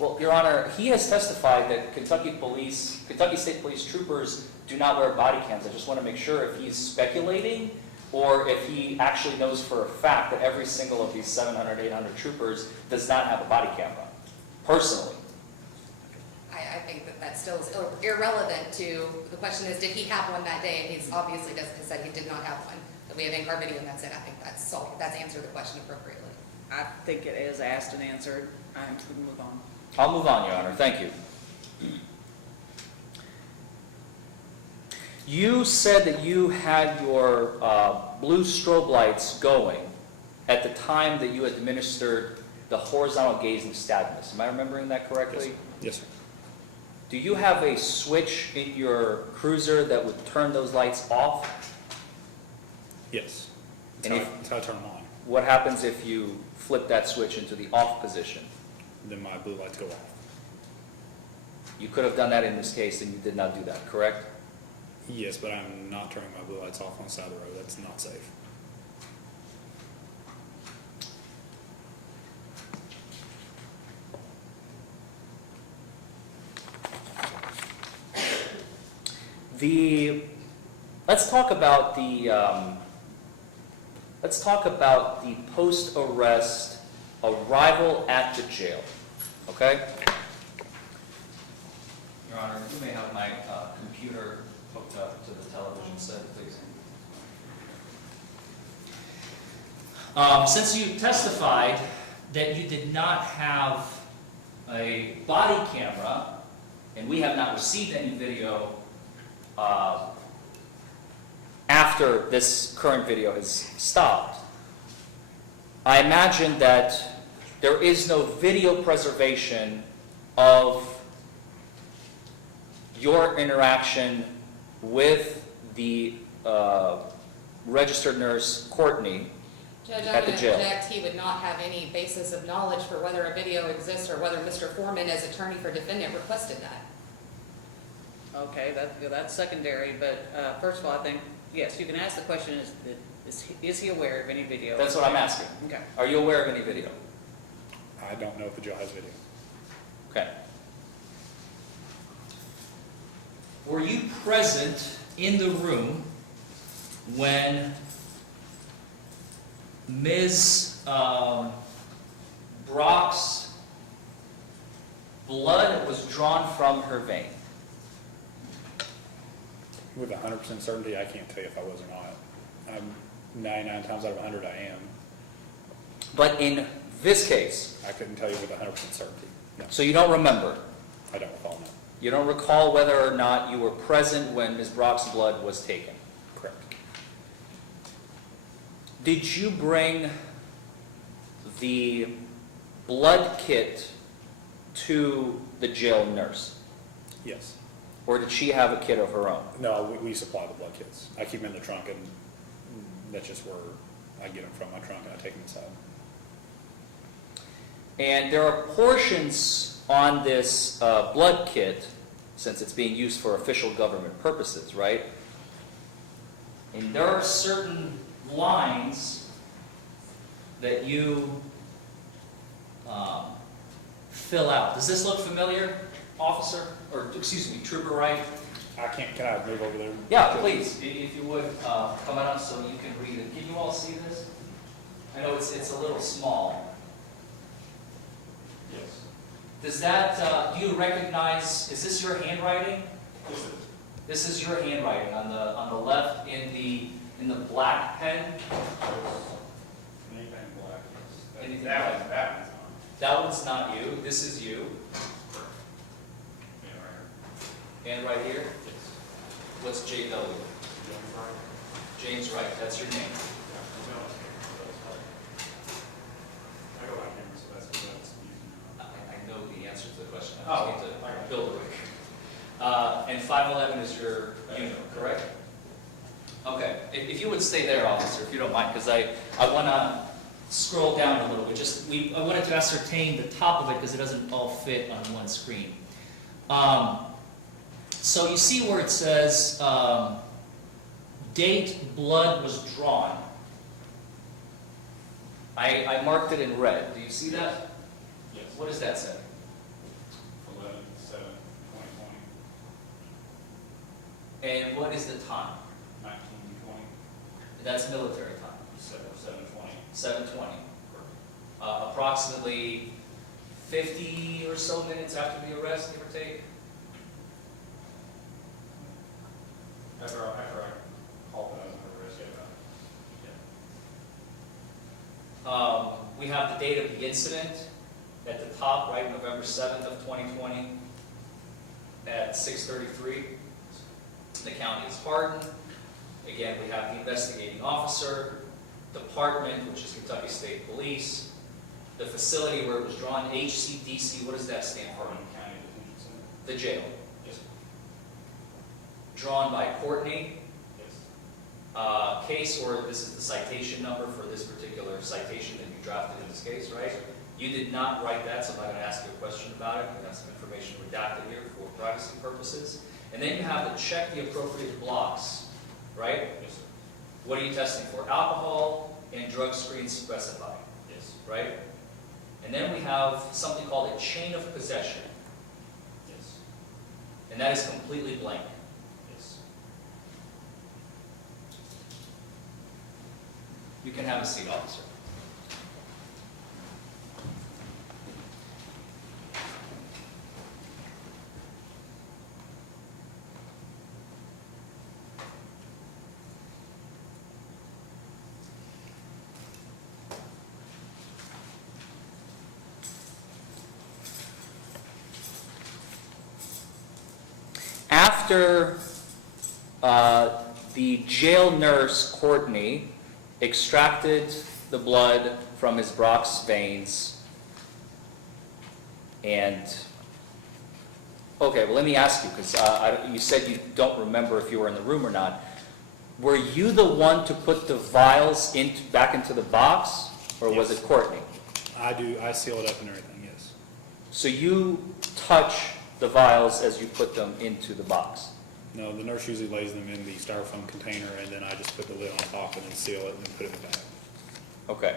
Well, Your Honor, he has testified that Kentucky State Police troopers do not wear body cams. I just want to make sure if he's speculating or if he actually knows for a fact that every single of these 700, 800 troopers does not have a body camera, personally. I think that still is irrelevant to, the question is, did he have one that day? And he's obviously has said he did not have one. But we have in-car video and that's it. I think that's answered the question appropriately. I think it is asked and answered. I think we can move on. I'll move on, Your Honor. Thank you. You said that you had your blue strobe lights going at the time that you administered the horizontal gaze nystagmus. Am I remembering that correctly? Yes, sir. Do you have a switch in your cruiser that would turn those lights off? Yes. And That's how I turn them on. What happens if you flip that switch into the off position? Then my blue lights go off. You could have done that in this case and you did not do that, correct? Yes, but I'm not turning my blue lights off on the side of the road. That's not safe. Let's talk about the post-arrest arrival at the jail, okay? Your Honor, you may have my computer hooked up to the television set, please. Since you testified that you did not have a body camera, and we have not received any video after this current video has stopped, I imagine that there is no video preservation of your interaction with the registered nurse, Courtney, Judge, at I'm the going to jail. object. He would not have any basis of knowledge for whether a video exists or whether Mr. Forman, as attorney for defendant, requested that. Okay, that's secondary, but first of all, I think, yes, you can ask the question, is he aware of any video? That's what I'm asking. Okay. Are you aware of any video? I don't know if the jail has video. Okay. Were you present in the room when Ms. Brock's blood was drawn from her vein? With 100% certainty, I can't tell you if I was or not. 99 times out of 100, I am. But in This case. I couldn't tell you with 100% certainty. No, So you don't remember? I don't recall that. You don't recall whether or not you were present when Ms. Brock's blood was taken? Correct. Did you bring the blood kit to the jail nurse? Yes. Or did she have a kit of her own? No, we supply the blood kits. I keep them in the trunk, and that's just where I get them from, my trunk, and I take them inside. And there are portions on this blood kit, since it's being used for official government purposes, right? And there are certain lines that you fill out. Does this look familiar, officer? Or, excuse me, Trooper Wright? Can I move over there? Yeah, please, if you would, come on up so you can read it. Can you all see this? I know it's a little small. Yes. Does that, do you recognize, is this your handwriting? This is. This is your handwriting on the left in the black pen? Anything black, yes. Anything That black. that one's on. That one's not you, this is you. Yeah, right here. And right here, Yes. what's JW? James Wright. James Wright, that's your name. I go by camera, so that's what that's using. I know the answer to the question, I Oh, just need okay. to build a record. And 511 is your unit, correct? Okay, if you would stay there, officer, if you don't mind, because I want to scroll down a little bit. I wanted to ascertain the top of it because it doesn't all fit on one screen. So you see where it says date blood was drawn. I marked it in red. Do you see that? Yes. What does that say? 11/7/2020. And what is the time? 1920. That's military time. 7/7/20. 7:20. Approximately 50 or so minutes after the arrest, give or take. After I called that I was under arrest, yeah. We have the date of the incident at the top, right, November 7th of 2020 at 6:33. The county is Hardin. Again, we have the investigating officer, department, which is Kentucky State Police, the facility where it was drawn, HCDC, what does that stand for? Hardin County Detention Center. The jail. Yes. Drawn by Courtney. Yes. Case, or this is the citation number for this particular citation that you drafted in this case, right? You did not write that, so I'm not going to ask you a question about it. We have some information redacted here for privacy purposes. And then you have to check the appropriate blocks, right? Yes, sir. What are you testing for? Alcohol and drug screens specified, Yes. right? And then we have something called a chain of possession, Yes. and that is completely blank. Yes. You can have a seat, officer. After the jail nurse, Courtney, extracted the blood from Ms. Brock's veins, and, okay, well, let me ask you, because you said you don't remember if you were in the room or not. Were you the one to put the vials back into the box, or was Yes. it Courtney? I seal it up and everything, yes. So you touch the vials as you put them into the box? No, the nurse usually lays them in the styrofoam container, and then I just put the lid on top and then seal it and then put it in the bag. Okay.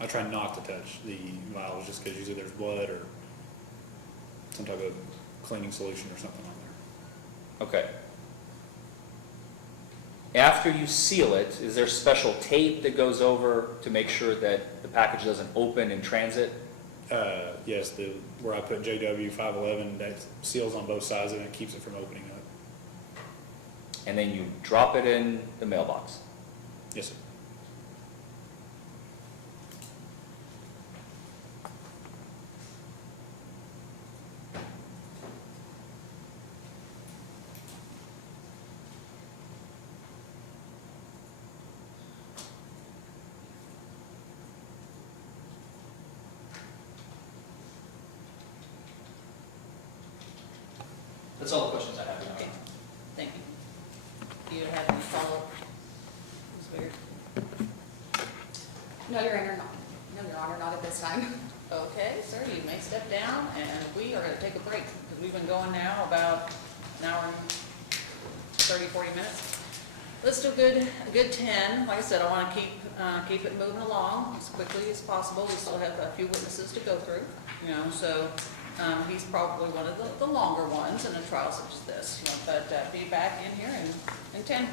I try not to touch the vials just because usually there's blood or some type of cleaning solution or something on there. Okay. After you seal it, is there special tape that goes over to make sure that the package doesn't open in transit? Yes, where I put JW 511, that seals on both sides and it keeps it from opening up. And then you drop it in the mailbox? Yes, sir. That's all the questions I have, Your Okay, Honor. thank you. Do you have any follow-up? Ms. Weir? No, Your Honor, not. No, Your Honor, not at this time. Okay, sir, you may step down, and we are gonna take a break, because we've been going now about an hour and 30, 40 minutes. Let's do a good 10. Like I said, I wanna keep it moving along as quickly as possible. We still have a few witnesses to go through, you know, so, he's probably one of the longer ones in a trial such as this, you know, but, be back in here in 10,